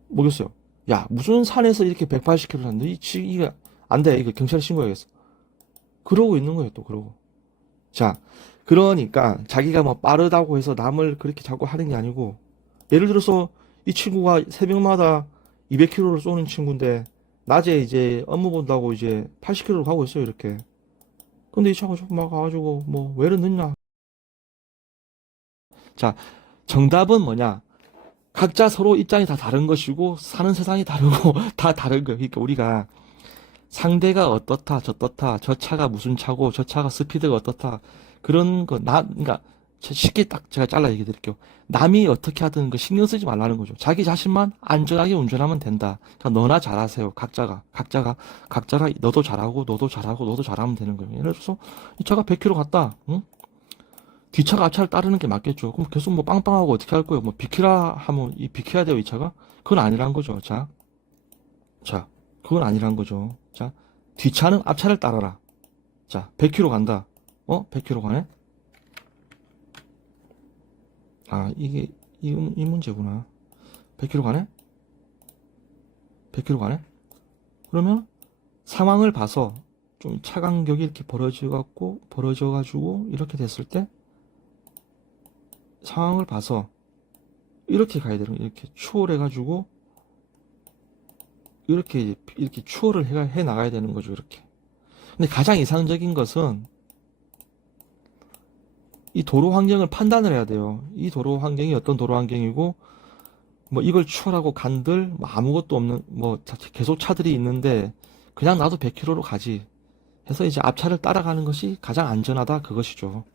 뭐겠어요? 야, 무슨 산에서 이렇게 180km 탔는데 이게 안 돼. 이거 경찰에 신고해야겠어. 그러고 있는 거예요. 또 그러고. 자, 그러니까 자기가 뭐 빠르다고 해서 남을 그렇게 자꾸 하는 게 아니고 예를 들어서 이 친구가 새벽마다 200km를 쏘는 친구인데 낮에 이제 업무 본다고 이제 80km로 가고 있어요. 이렇게. 근데 이 차가 막 가가지고 뭐 왜 이렇게 늦냐? 자, 정답은 뭐냐? 각자 서로 입장이 다 다른 것이고 사는 세상이 다르고 다 다른 거예요. 그러니까 우리가 상대가 어떻다, 저떻다, 저 차가 무슨 차고, 저 차가 스피드가 어떻다, 그런 거, 그러니까, 쉽게 딱 제가 잘라 얘기 드릴게요. 남이 어떻게 하든 그 신경 쓰지 말라는 거죠. 자기 자신만 안전하게 운전하면 된다. 그러니까 너나 잘하세요. 각자가, 너도 잘하고, 너도 잘하고, 너도 잘하면 되는 거예요. 예를 들어서, 이 차가 100km 갔다, 응? 뒷차가 앞차를 따르는 게 맞겠죠. 그럼 계속 뭐 빵빵하고 어떻게 할 거예요? 뭐 비키라 하면 비켜야 돼요, 이 차가? 그건 아니란 거죠. 자, 그건 아니란 거죠. 자, 뒷차는 앞차를 따라라. 자, 100km 간다. 100km 가네? 아, 이 문제구나. 100km 가네? 100km 가네? 그러면 상황을 봐서 좀 차 간격이 이렇게 벌어져가지고, 이렇게 됐을 때, 상황을 봐서, 이렇게 가야 되는 거예요. 이렇게 추월해가지고, 이렇게 추월을 해 나가야 되는 거죠, 이렇게. 근데 가장 이상적인 것은, 이 도로 환경을 판단을 해야 돼요. 이 도로 환경이 어떤 도로 환경이고, 뭐 이걸 추월하고 간들, 뭐 아무것도 없는, 뭐 계속 차들이 있는데, 그냥 나도 100km로 가지. 해서 이제 앞차를 따라가는 것이 가장 안전하다, 그것이죠.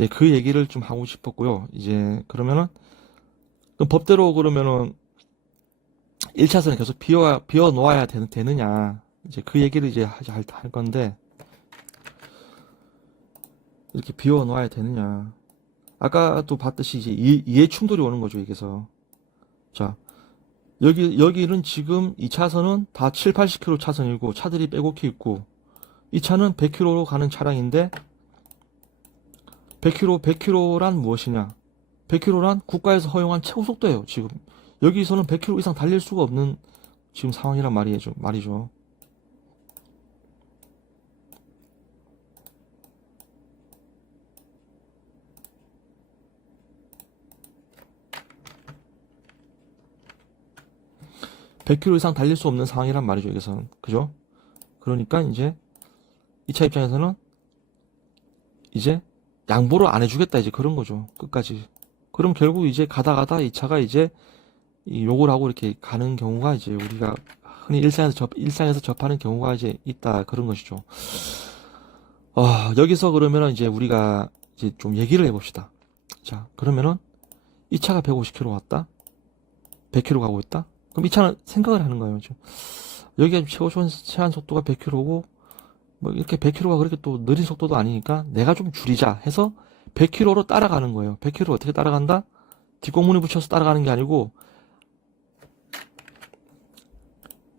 예, 그 얘기를 좀 하고 싶었고요. 이제, 그러면은, 그럼 법대로 그러면은, 1차선에 계속 비워 놓아야 되느냐. 이제 그 얘기를 이제 할 건데, 이렇게 비워 놓아야 되느냐. 아까도 봤듯이 이제 이해 충돌이 오는 거죠, 여기서. 자, 여기는 지금 2차선은 다 7, 80km 차선이고, 차들이 빼곡히 있고, 이 차는 100km로 가는 차량인데, 100km란 무엇이냐? 100km란 국가에서 허용한 최고 속도예요, 지금. 여기서는 100km 이상 달릴 수가 없는 지금 상황이란 말이죠. 100km 이상 달릴 수 없는 상황이란 말이죠, 여기서는. 그죠? 그러니까 이제 이 차 입장에서는 이제 양보를 안 해주겠다, 이제 그런 거죠. 끝까지. 그럼 결국 이제 가다 이 차가 이제 이 욕을 하고 이렇게 가는 경우가 이제 우리가 흔히 일상에서 접하는 경우가 이제 있다, 그런 것이죠. 여기서 그러면은 이제 우리가 이제 좀 얘기를 해봅시다. 자, 그러면은 이 차가 150km 왔다? 100km 가고 있다? 그럼 이 차는 생각을 하는 거예요. 여기가 최고 제한 속도가 100km고, 뭐 이렇게 100km가 그렇게 또 느린 속도도 아니니까 내가 좀 줄이자 해서 100km로 따라가는 거예요. 100km 어떻게 따라간다? 뒷공문에 붙여서 따라가는 게 아니고,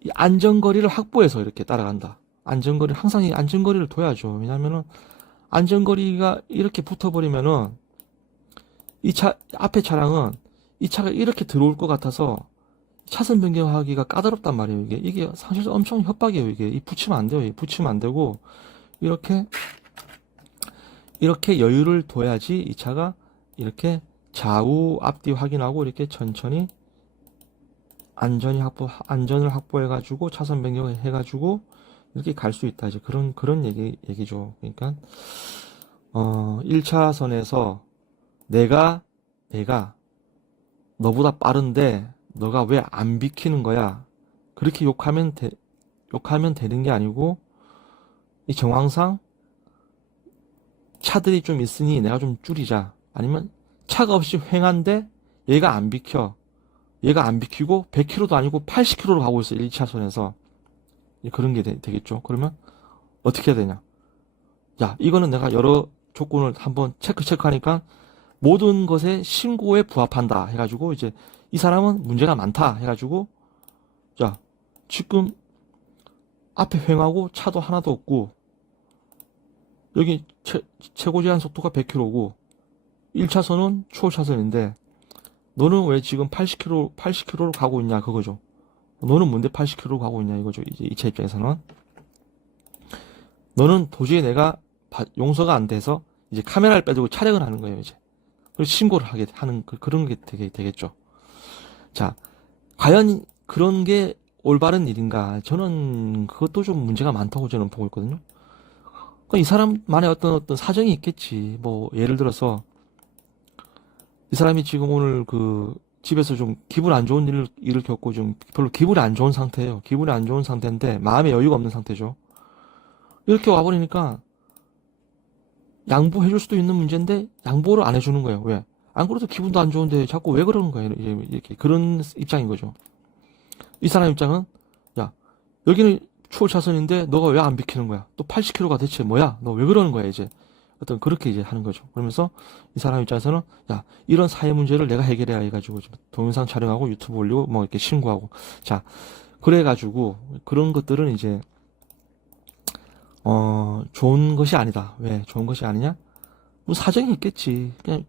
이 안전거리를 확보해서 이렇게 따라간다. 항상 이 안전거리를 둬야죠. 왜냐면은, 안전거리가 이렇게 붙어버리면은, 앞에 차량은 이 차가 이렇게 들어올 것 같아서 차선 변경하기가 까다롭단 말이에요. 이게 사실 엄청 협박이에요. 이게 붙이면 안 돼요. 붙이면 안 되고, 이렇게 여유를 둬야지 이 차가 이렇게 좌우 앞뒤 확인하고 이렇게 천천히 안전을 확보해가지고 차선 변경을 해가지고 이렇게 갈 수 있다. 이제 그런 얘기죠. 그러니까, 1차선에서 내가 너보다 빠른데 너가 왜 안 비키는 거야? 그렇게 욕하면 되는 게 아니고, 이 정황상 차들이 좀 있으니 내가 좀 줄이자. 아니면 차가 없이 횡한데 얘가 안 비켜. 얘가 안 비키고 100km도 아니고 80km로 가고 있어. 1차선에서. 그런 게 되겠죠. 그러면 어떻게 해야 되냐? 야, 이거는 내가 여러 조건을 한번 체크하니까 모든 것에 신고에 부합한다 해가지고, 이제 이 사람은 문제가 많다 해가지고, 자, 지금 앞에 횡하고 차도 하나도 없고, 여기 최고 제한 속도가 100km고 1차선은 추월차선인데 너는 왜 지금 80km로 가고 있냐, 그거죠. 너는 뭔데 80km로 가고 있냐, 이거죠. 이제 이 차 입장에서는 너는 도저히 내가 용서가 안 돼서 이제 카메라를 빼두고 촬영을 하는 거예요, 이제. 그리고 신고를 하는 그런 게 되겠죠. 자, 과연 그런 게 올바른 일인가? 저는 그것도 좀 문제가 많다고 저는 보고 있거든요. 그러니까 이 사람만의 어떤 사정이 있겠지. 뭐 예를 들어서 이 사람이 지금 오늘 집에서 좀 기분 안 좋은 일을 겪고 좀 별로 기분이 안 좋은 상태예요. 기분이 안 좋은 상태인데 마음에 여유가 없는 상태죠. 이렇게 와버리니까 양보해줄 수도 있는 문제인데 양보를 안 해주는 거예요. 왜? 안 그래도 기분도 안 좋은데 자꾸 왜 그러는 거예요? 이렇게 그런 입장인 거죠. 이 사람 입장은, 야, 여기는 추월 차선인데 너가 왜 안 비키는 거야? 또 80km가 대체 뭐야? 너 왜 그러는 거야, 이제? 그렇게 이제 하는 거죠. 그러면서 이 사람 입장에서는, 야, 이런 사회 문제를 내가 해결해야 해가지고 동영상 촬영하고 유튜브 올리고 뭐 이렇게 신고하고. 자, 그래가지고 그런 것들은 이제 좋은 것이 아니다. 왜 좋은 것이 아니냐? 뭐 사정이 있겠지. 그냥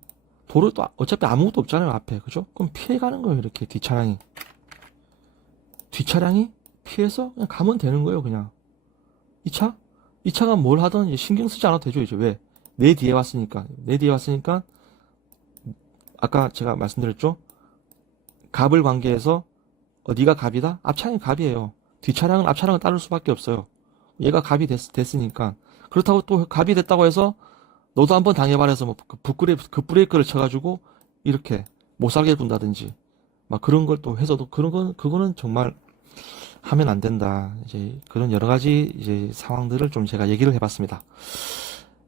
도로도 어차피 아무것도 없잖아요, 앞에. 그죠? 그럼 피해가는 거예요, 이렇게 뒷차량이 피해서 그냥 가면 되는 거예요, 그냥. 이 차가 뭘 하든 이제 신경 쓰지 않아도 되죠, 이제. 왜? 내 뒤에 왔으니까. 아까 제가 말씀드렸죠? 갑을 관계해서 어디가 갑이다? 앞차량이 갑이에요. 뒷차량은 앞차량을 따를 수밖에 없어요. 얘가 갑이 됐으니까. 그렇다고 또 갑이 됐다고 해서 너도 한번 당해봐라서 뭐 급브레이크를 쳐가지고 이렇게 못 살게 군다든지 막 그런 걸 또 해서도 그거는 정말 하면 안 된다. 이제 그런 여러 가지 이제 상황들을 좀 제가 얘기를 해봤습니다.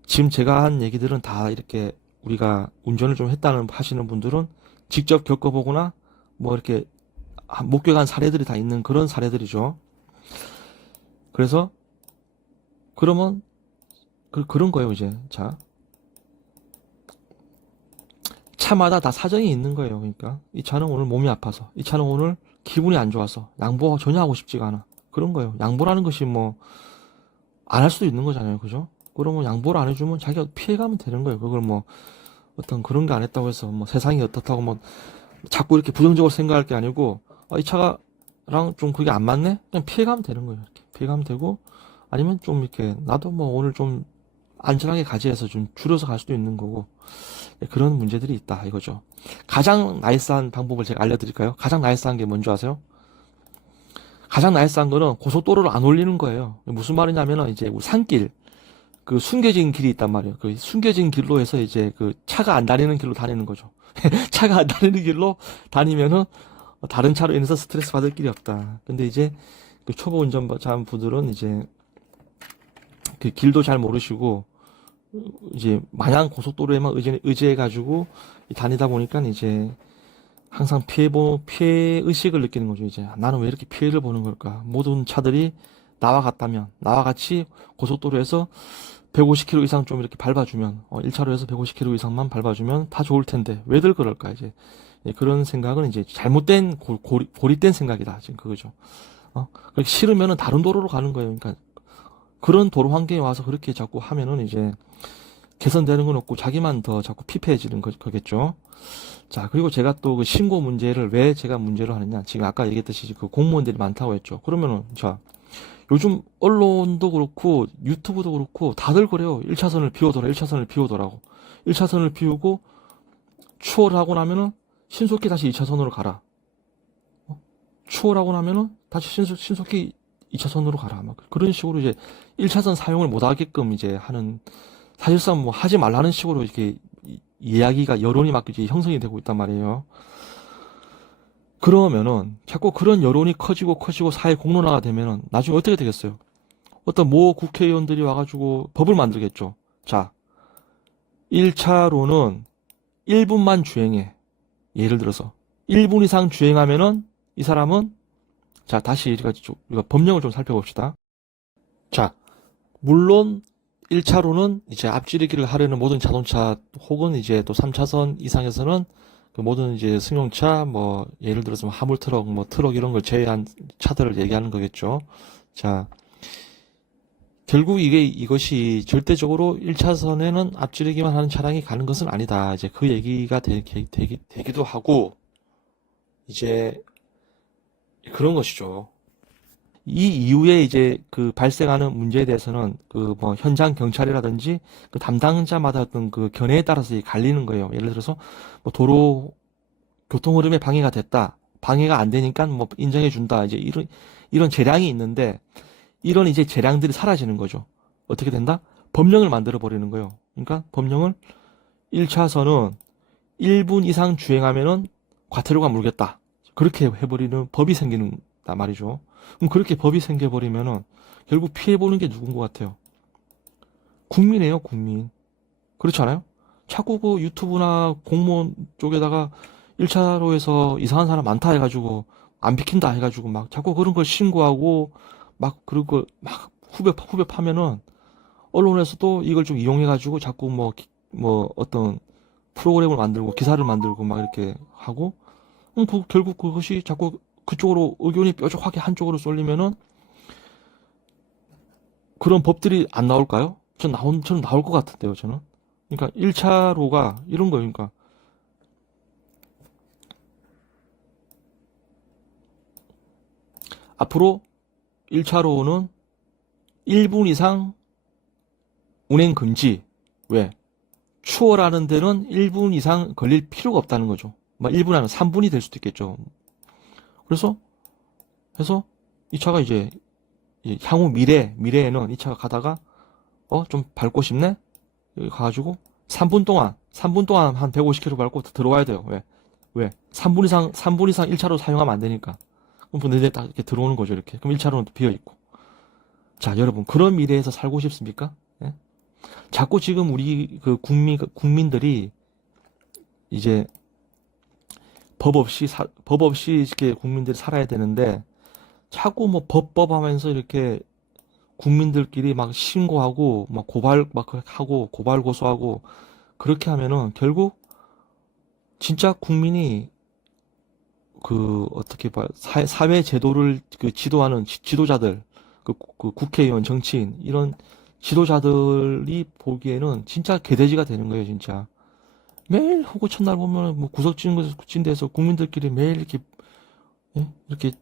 지금 제가 한 얘기들은 다 이렇게 우리가 운전을 좀 했다는 하시는 분들은 직접 겪어보거나 뭐 이렇게 목격한 사례들이 다 있는 그런 사례들이죠. 그래서 그러면 그런 거예요. 이제 자, 차마다 다 사정이 있는 거예요. 그러니까 이 차는 오늘 몸이 아파서, 이 차는 오늘 기분이 안 좋아서 양보 전혀 하고 싶지가 않아. 그런 거예요. 양보라는 것이 뭐 안 할 수도 있는 거잖아요. 그죠? 그러면 양보를 안 해주면 자기가 피해가면 되는 거예요. 그걸 뭐 어떤 그런 게 안 했다고 해서 뭐 세상이 어떻다고 뭐 자꾸 이렇게 부정적으로 생각할 게 아니고 이 차가랑 좀 그게 안 맞네? 그냥 피해가면 되는 거예요. 이렇게 피해가면 되고 아니면 좀 이렇게 나도 뭐 오늘 좀 안전하게 가지 해서 좀 줄여서 갈 수도 있는 거고 그런 문제들이 있다 이거죠. 가장 나이스한 방법을 제가 알려드릴까요? 가장 나이스한 게 뭔지 아세요? 가장 나이스한 거는 고속도로를 안 올리는 거예요. 무슨 말이냐면은 이제 산길, 그 숨겨진 길이 있단 말이에요. 그 숨겨진 길로 해서 이제 그 차가 안 다니는 길로 다니는 거죠. 차가 안 다니는 길로 다니면은 다른 차로 인해서 스트레스 받을 길이 없다. 근데 이제 그 초보 운전자분들은 이제 그 길도 잘 모르시고 이제 마냥 고속도로에만 의지해가지고 다니다 보니까 이제 항상 피해 의식을 느끼는 거죠. 이제 나는 왜 이렇게 피해를 보는 걸까? 모든 차들이 나와 같이 고속도로에서 150km 이상 좀 이렇게 밟아주면 1차로에서 150km 이상만 밟아주면 다 좋을 텐데 왜들 그럴까? 이제 그런 생각은 이제 잘못된 고립된 생각이다. 지금 그거죠. 그렇게 싫으면은 다른 도로로 가는 거예요. 그러니까 그런 도로 환경에 와서 그렇게 자꾸 하면은 이제 개선되는 건 없고 자기만 더 자꾸 피폐해지는 거겠죠. 자, 그리고 제가 또 그 신고 문제를 왜 제가 문제로 하느냐. 지금 아까 얘기했듯이 그 공무원들이 많다고 했죠. 그러면은, 자, 요즘 언론도 그렇고 유튜브도 그렇고 다들 그래요. 1차선을 비워둬라, 1차선을 비워둬라고. 1차선을 비우고 추월을 하고 나면은 신속히 다시 2차선으로 가라. 추월하고 나면은 다시 신속히 2차선으로 가라. 막 그런 식으로 이제 1차선 사용을 못 하게끔 이제 하는 사실상 뭐 하지 말라는 식으로 이렇게 이야기가 여론이 막 이제 형성이 되고 있단 말이에요. 그러면은 자꾸 그런 여론이 커지고 사회 공론화가 되면은 나중에 어떻게 되겠어요? 어떤 모 국회의원들이 와가지고 법을 만들겠죠. 자, 1차로는 1분만 주행해. 예를 들어서 1분 이상 주행하면은 이 사람은 자 다시 우리가 법령을 좀 살펴봅시다. 자, 물론 1차로는 이제 앞지르기를 하려는 모든 자동차 혹은 이제 또 3차선 이상에서는 그 모든 이제 승용차 뭐 예를 들어서 화물 트럭 뭐 트럭 이런 걸 제외한 차들을 얘기하는 거겠죠. 자, 결국 이것이 절대적으로 1차선에는 앞지르기만 하는 차량이 가는 것은 아니다. 이제 그 얘기가 되기도 하고 이제 그런 것이죠. 이 이후에 이제 그 발생하는 문제에 대해서는 그 뭐 현장 경찰이라든지 그 담당자마다 어떤 그 견해에 따라서 갈리는 거예요. 예를 들어서 뭐 도로 교통 흐름에 방해가 됐다. 방해가 안 되니까 뭐 인정해 준다. 이제 이런 재량이 있는데 이런 이제 재량들이 사라지는 거죠. 어떻게 된다? 법령을 만들어 버리는 거예요. 그러니까 법령을 1차선은 1분 이상 주행하면은 과태료가 물겠다. 그렇게 해버리는 법이 생기는 말이죠. 그럼 그렇게 법이 생겨버리면은 결국 피해보는 게 누군 것 같아요? 국민이에요, 국민. 그렇지 않아요? 자꾸 그 유튜브나 공무원 쪽에다가 1차로에서 이상한 사람 많다 해가지고 안 비킨다 해가지고 막 자꾸 그런 걸 신고하고 막 그런 걸막 후벼 파면은 언론에서도 이걸 좀 이용해가지고 자꾸 뭐 어떤 프로그램을 만들고 기사를 만들고 막 이렇게 하고 결국 그것이 자꾸 그쪽으로 의견이 뾰족하게 한쪽으로 쏠리면은 그런 법들이 안 나올까요? 저는 나올 것 같은데요, 저는. 그러니까 1차로가 이런 거예요. 그러니까 앞으로 1차로는 1분 이상 운행 금지. 왜? 추월하는 데는 1분 이상 걸릴 필요가 없다는 거죠. 막 1분이 아니라 3분이 될 수도 있겠죠. 그래서 해서 이 차가 이제 향후 미래에는 이 차가 가다가 좀 밟고 싶네? 여기 가가지고 3분 동안 한 150km 밟고 들어와야 돼요. 왜? 3분 이상 1차로 사용하면 안 되니까. 그럼 내내 딱 이렇게 들어오는 거죠, 이렇게. 그럼 1차로는 비어 있고. 자, 여러분, 그런 미래에서 살고 싶습니까? 예? 자꾸 지금 우리 그 국민들이 이제 법 없이 이렇게 국민들이 살아야 되는데, 자꾸 뭐 법 하면서 이렇게 국민들끼리 막 신고하고, 막 고발 고소하고, 그렇게 하면은 결국 진짜 국민이 어떻게 봐, 사회 제도를 지도하는 지도자들, 그 국회의원, 정치인, 이런 지도자들이 보기에는 진짜 개돼지가 되는 거예요, 진짜. 매일 허구 첫날 보면 뭐 구석진 데서 국민들끼리 매일 이렇게, 예? 이렇게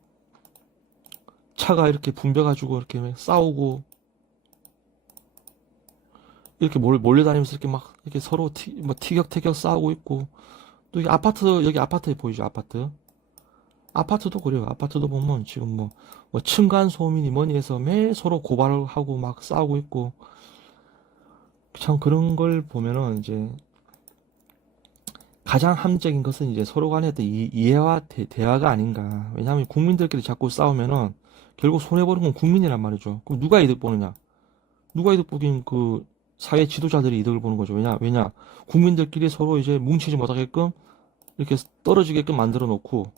차가 이렇게 붐벼가지고 이렇게 싸우고, 이렇게 몰려다니면서 이렇게 막 이렇게 서로 뭐 티격태격 싸우고 있고, 또 여기 아파트 보이죠, 아파트. 아파트도 그래요. 아파트도 보면 지금 뭐 층간 소음이니 뭐니 해서 매일 서로 고발을 하고 막 싸우고 있고, 참 그런 걸 보면은 이제 가장 함정인 것은 이제 서로 간의 어떤 이해와 대화가 아닌가. 왜냐하면 국민들끼리 자꾸 싸우면은 결국 손해보는 건 국민이란 말이죠. 그럼 누가 이득 보느냐? 누가 이득 보긴 그 사회 지도자들이 이득을 보는 거죠. 왜냐? 국민들끼리 서로 이제 뭉치지 못하게끔 이렇게 떨어지게끔 만들어 놓고,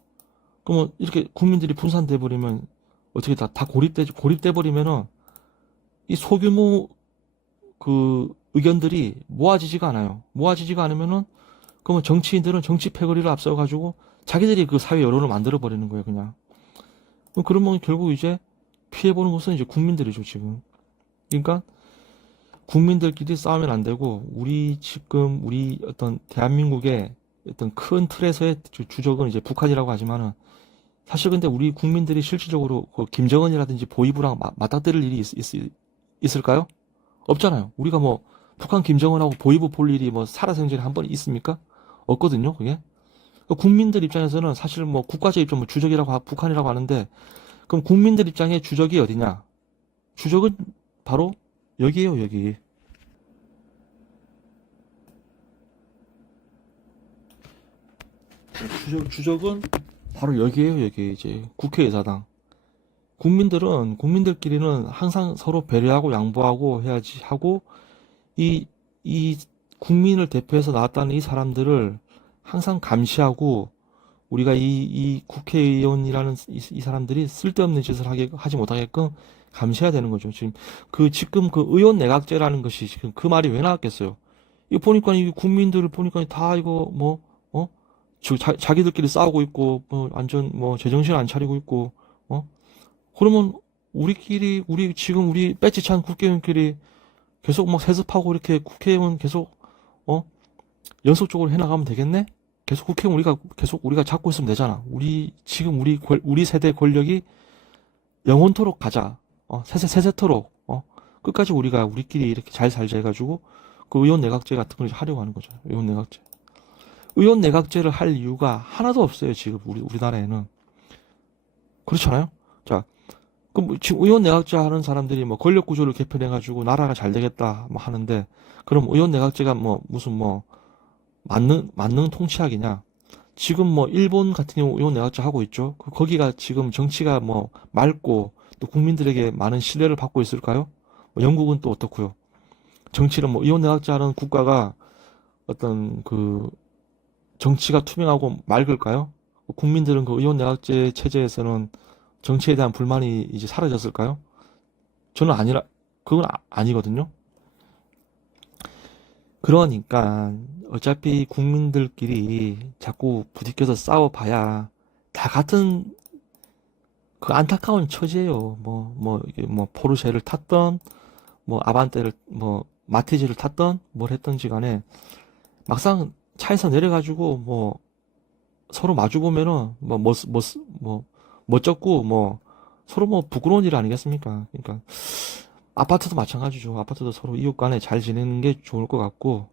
그러면 이렇게 국민들이 분산돼 버리면 어떻게 다 고립돼 버리면은 이 소규모 그 의견들이 모아지지가 않아요. 모아지지가 않으면은 그러면 정치인들은 정치 패거리를 앞세워 가지고 자기들이 그 사회 여론을 만들어 버리는 거예요, 그냥. 그러면 결국 이제 피해 보는 것은 이제 국민들이죠, 지금. 그러니까 국민들끼리 싸우면 안 되고 우리 어떤 대한민국의 어떤 큰 틀에서의 주적은 이제 북한이라고 하지만은, 사실 근데 우리 국민들이 실질적으로 그 김정은이라든지 보이부랑 맞닥뜨릴 일이 있을까요? 없잖아요. 우리가 뭐 북한 김정은하고 보이부 볼 일이 뭐 살아생전에 한 번 있습니까? 없거든요, 그게. 국민들 입장에서는 사실 뭐 국가적 입장 뭐 주적이라고 북한이라고 하는데, 그럼 국민들 입장에 주적이 어디냐? 주적은 바로 여기에요, 여기. 주적은 바로 여기에요, 여기. 이제 국회의사당. 국민들끼리는 항상 서로 배려하고 양보하고 해야지 하고, 이 국민을 대표해서 나왔다는 이 사람들을 항상 감시하고, 우리가 이 국회의원이라는 이 사람들이 쓸데없는 짓을 하지 못하게끔 감시해야 되는 거죠. 지금 그 의원 내각제라는 것이 지금 그 말이 왜 나왔겠어요? 이거 보니까 이 국민들을 보니까 다 이거 자기들끼리 싸우고 있고, 완전 제정신 안 차리고 있고, 그러면 지금 우리 배지찬 국회의원끼리 계속 막 세습하고 이렇게 국회의원 계속, 연속적으로 해나가면 되겠네? 계속 국회의원 우리가 잡고 있으면 되잖아. 우리 세대 권력이 영원토록 가자. 세세토록, 끝까지 우리끼리 이렇게 잘 살자 해가지고, 그 의원 내각제 같은 걸 하려고 하는 거죠. 의원 내각제. 의원 내각제를 할 이유가 하나도 없어요, 지금 우리나라에는. 그렇잖아요? 자, 그럼 지금 의원 내각제 하는 사람들이 뭐 권력 구조를 개편해가지고 나라가 잘 되겠다 뭐 하는데, 그럼 의원 내각제가 무슨 만능 통치학이냐? 지금 일본 같은 경우 의원 내각제 하고 있죠. 거기가 지금 정치가 맑고 또 국민들에게 많은 신뢰를 받고 있을까요? 영국은 또 어떻고요? 정치는 의원 내각제 하는 국가가 어떤 정치가 투명하고 맑을까요? 국민들은 그 의원 내각제 체제에서는 정치에 대한 불만이 이제 사라졌을까요? 그건 아니거든요. 그러니까 어차피 국민들끼리 자꾸 부딪혀서 싸워봐야 다 같은 그 안타까운 처지예요. 이게 포르쉐를 탔던, 아반떼를, 마티즈를 탔던, 뭘 했던지 간에, 막상 차에서 내려가지고, 서로 마주보면은, 멋쩍고, 서로 부끄러운 일 아니겠습니까? 그러니까, 아파트도 마찬가지죠. 아파트도 서로 이웃 간에 잘 지내는 게 좋을 것 같고,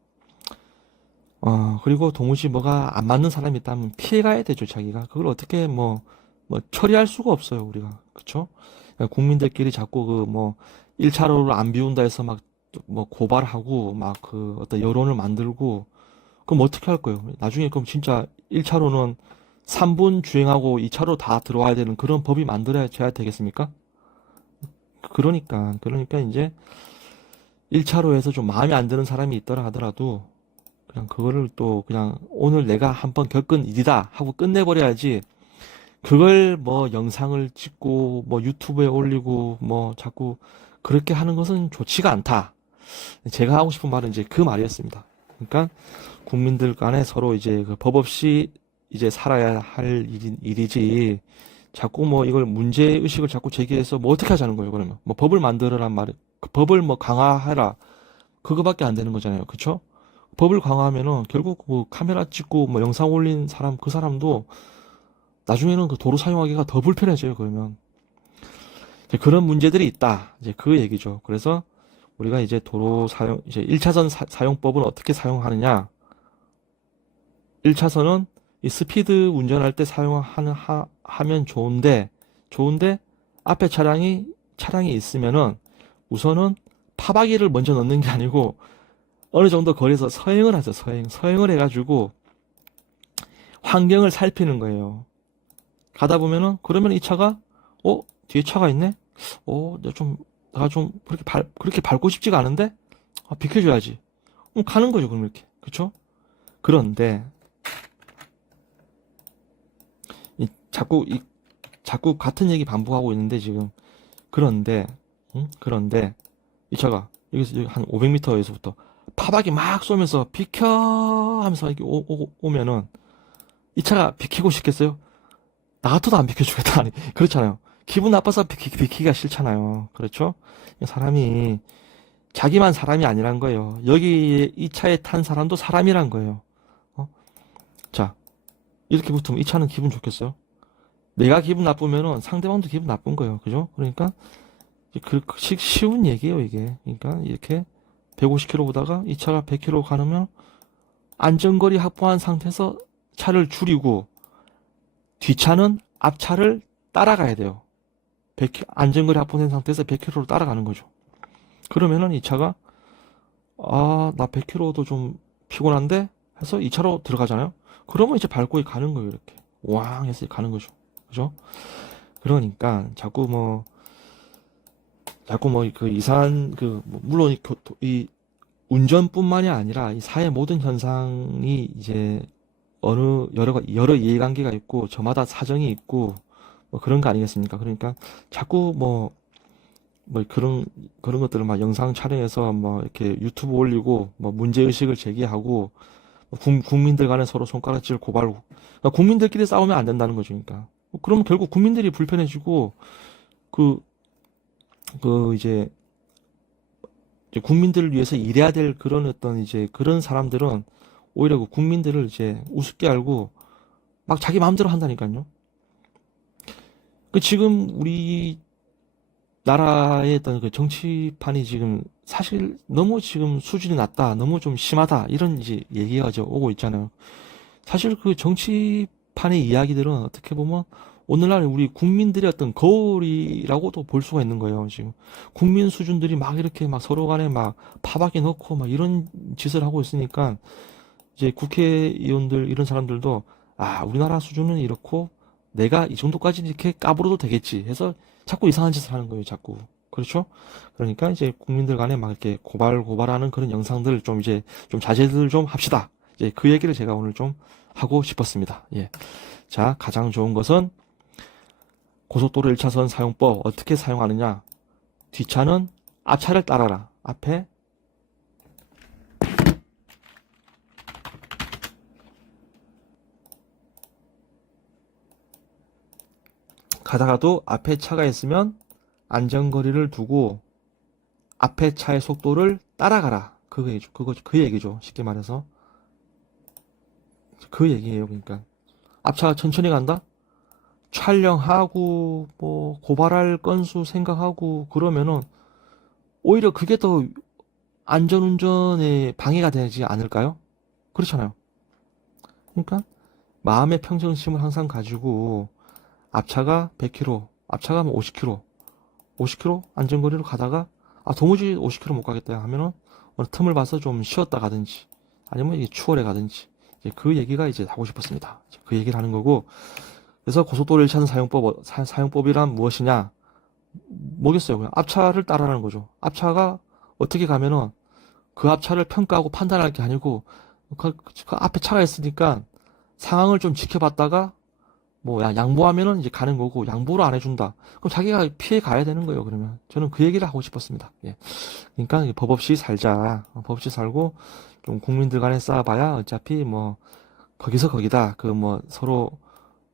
그리고 도무지 뭐가 안 맞는 사람이 있다면 피해가야 되죠, 자기가. 그걸 어떻게 처리할 수가 없어요, 우리가. 그쵸? 그러니까 국민들끼리 자꾸 1차로를 안 비운다 해서 고발하고, 어떤 여론을 만들고, 그럼 어떻게 할 거예요? 나중에 그럼 진짜 1차로는 3분 주행하고 2차로 다 들어와야 되는 그런 법이 만들어져야 되겠습니까? 그러니까 이제 1차로에서 좀 마음에 안 드는 사람이 있더라 하더라도 그냥 그거를 또 그냥 오늘 내가 한번 겪은 일이다 하고 끝내버려야지 그걸 영상을 찍고 유튜브에 올리고 자꾸 그렇게 하는 것은 좋지가 않다. 제가 하고 싶은 말은 이제 그 말이었습니다. 그러니까 국민들 간에 서로 이제 그 법 없이 이제 살아야 할 일이지 자꾸 이걸 문제의식을 자꾸 제기해서 어떻게 하자는 거예요, 그러면? 법을 만들어란 말이, 그 법을 강화해라. 그거밖에 안 되는 거잖아요. 그쵸? 법을 강화하면은 결국 카메라 찍고 영상 올린 사람, 그 사람도 나중에는 그 도로 사용하기가 더 불편해져요, 그러면. 이제 그런 문제들이 있다. 이제 그 얘기죠. 그래서 우리가 이제 도로 사용, 이제 1차선 사용법은 어떻게 사용하느냐. 1차선은 이 스피드 운전할 때 하면 좋은데 앞에 차량이 있으면은 우선은 파박이를 먼저 넣는 게 아니고 어느 정도 거리에서 서행을 하죠. 서행을 해가지고 환경을 살피는 거예요. 가다 보면은 그러면 이 차가 뒤에 차가 있네. 내가 좀 그렇게 밟고 싶지가 않은데 비켜줘야지. 가는 거죠. 그럼 이렇게 그쵸? 그런데 자꾸 같은 얘기 반복하고 있는데 지금 그런데 이 차가 여기서 한 500m에서부터 파박이 막 쏘면서 비켜 하면서 이렇게 오면은 이 차가 비키고 싶겠어요? 나 같아도 안 비켜주겠다. 아니 그렇잖아요. 기분 나빠서 비키기가 싫잖아요. 그렇죠? 사람이 자기만 사람이 아니란 거예요. 여기 이 차에 탄 사람도 사람이란 거예요. 자, 이렇게 붙으면 이 차는 기분 좋겠어요? 내가 기분 나쁘면은 상대방도 기분 나쁜 거예요. 그죠? 그러니까 쉬운 얘기예요, 이게. 그러니까 이렇게 150km 보다가 이 차가 100km 가면 안전거리 확보한 상태에서 차를 줄이고 뒷차는 앞차를 따라가야 돼요. 안전거리 확보된 상태에서 100km로 따라가는 거죠. 그러면은 이 차가 나 100km도 좀 피곤한데 해서 이 차로 들어가잖아요. 그러면 이제 밟고 가는 거예요, 이렇게. 왕 해서 가는 거죠. 그죠? 그러니까 그 이상한 물론 이 운전뿐만이 아니라 이 사회 모든 현상이 이제 여러 이해관계가 있고 저마다 사정이 있고 그런 거 아니겠습니까? 그러니까 자꾸 그런 것들을 영상 촬영해서 이렇게 유튜브 올리고 문제의식을 제기하고 국민들 간에 서로 손가락질 고발하고 그러니까 국민들끼리 싸우면 안 된다는 거죠. 그러니까 그러면 결국 국민들이 불편해지고 이제 국민들을 위해서 일해야 될 그런 어떤 이제 그런 사람들은 오히려 국민들을 이제 우습게 알고 막 자기 마음대로 한다니까요. 지금 우리 나라의 어떤 정치판이 지금 사실 너무 지금 수준이 낮다, 너무 좀 심하다 이런 이제 얘기가 이제 오고 있잖아요. 사실 정치판의 이야기들은 어떻게 보면 오늘날 우리 국민들의 어떤 거울이라고도 볼 수가 있는 거예요. 지금 국민 수준들이 막 이렇게 서로 간에 파박이 넣고 이런 짓을 하고 있으니까 이제 국회의원들 이런 사람들도 우리나라 수준은 이렇고 내가 이 정도까지 이렇게 까불어도 되겠지 해서 자꾸 이상한 짓을 하는 거예요. 자꾸. 그렇죠? 그러니까 이제 국민들 간에 이렇게 고발하는 그런 영상들 좀 이제 좀 자제들 좀 합시다. 이제 그 얘기를 제가 오늘 좀 하고 싶었습니다. 예. 자, 가장 좋은 것은 고속도로 1차선 사용법 어떻게 사용하느냐? 뒷차는 앞차를 따라라. 앞에 가다가도 앞에 차가 있으면 안전거리를 두고 앞에 차의 속도를 따라가라. 그 얘기죠. 쉽게 말해서. 그 얘기예요. 그러니까. 앞차가 천천히 간다? 촬영하고, 고발할 건수 생각하고, 그러면은, 오히려 그게 더 안전운전에 방해가 되지 않을까요? 그렇잖아요. 그러니까 마음의 평정심을 항상 가지고 앞차가 100km, 앞차가 뭐 50km, 50km 안전거리로 가다가 도무지 50km 못 가겠다 하면은 어느 틈을 봐서 좀 쉬었다 가든지 아니면 이게 추월해 가든지 이제 그 얘기가 이제 하고 싶었습니다. 그 얘기를 하는 거고 그래서 고속도로 1차선 사용법이란 무엇이냐? 뭐겠어요? 그냥 앞차를 따라가는 거죠. 앞차가 어떻게 가면은 그 앞차를 평가하고 판단할 게 아니고 그 앞에 차가 있으니까 상황을 좀 지켜봤다가 뭐 양보하면은 이제 가는 거고 양보를 안 해준다. 그럼 자기가 피해 가야 되는 거예요. 그러면 저는 그 얘기를 하고 싶었습니다. 예. 그러니까 법 없이 살자. 법 없이 살고 좀 국민들 간에 싸워봐야 어차피 뭐 거기서 거기다. 그 뭐 서로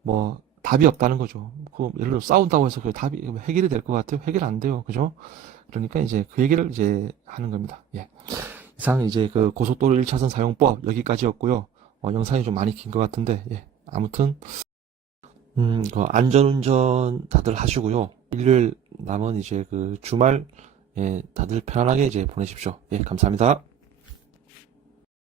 뭐 답이 없다는 거죠. 그 예를 들어 싸운다고 해서 그 답이 해결이 될 것 같아요? 해결 안 돼요. 그죠? 그러니까 이제 그 얘기를 이제 하는 겁니다. 예. 이상 이제 그 고속도로 1차선 사용법 여기까지였고요. 영상이 좀 많이 긴 것 같은데 예. 아무튼 그 안전운전 다들 하시고요. 일요일 남은 이제 그 주말 예, 다들 편안하게 이제 보내십시오. 예, 감사합니다.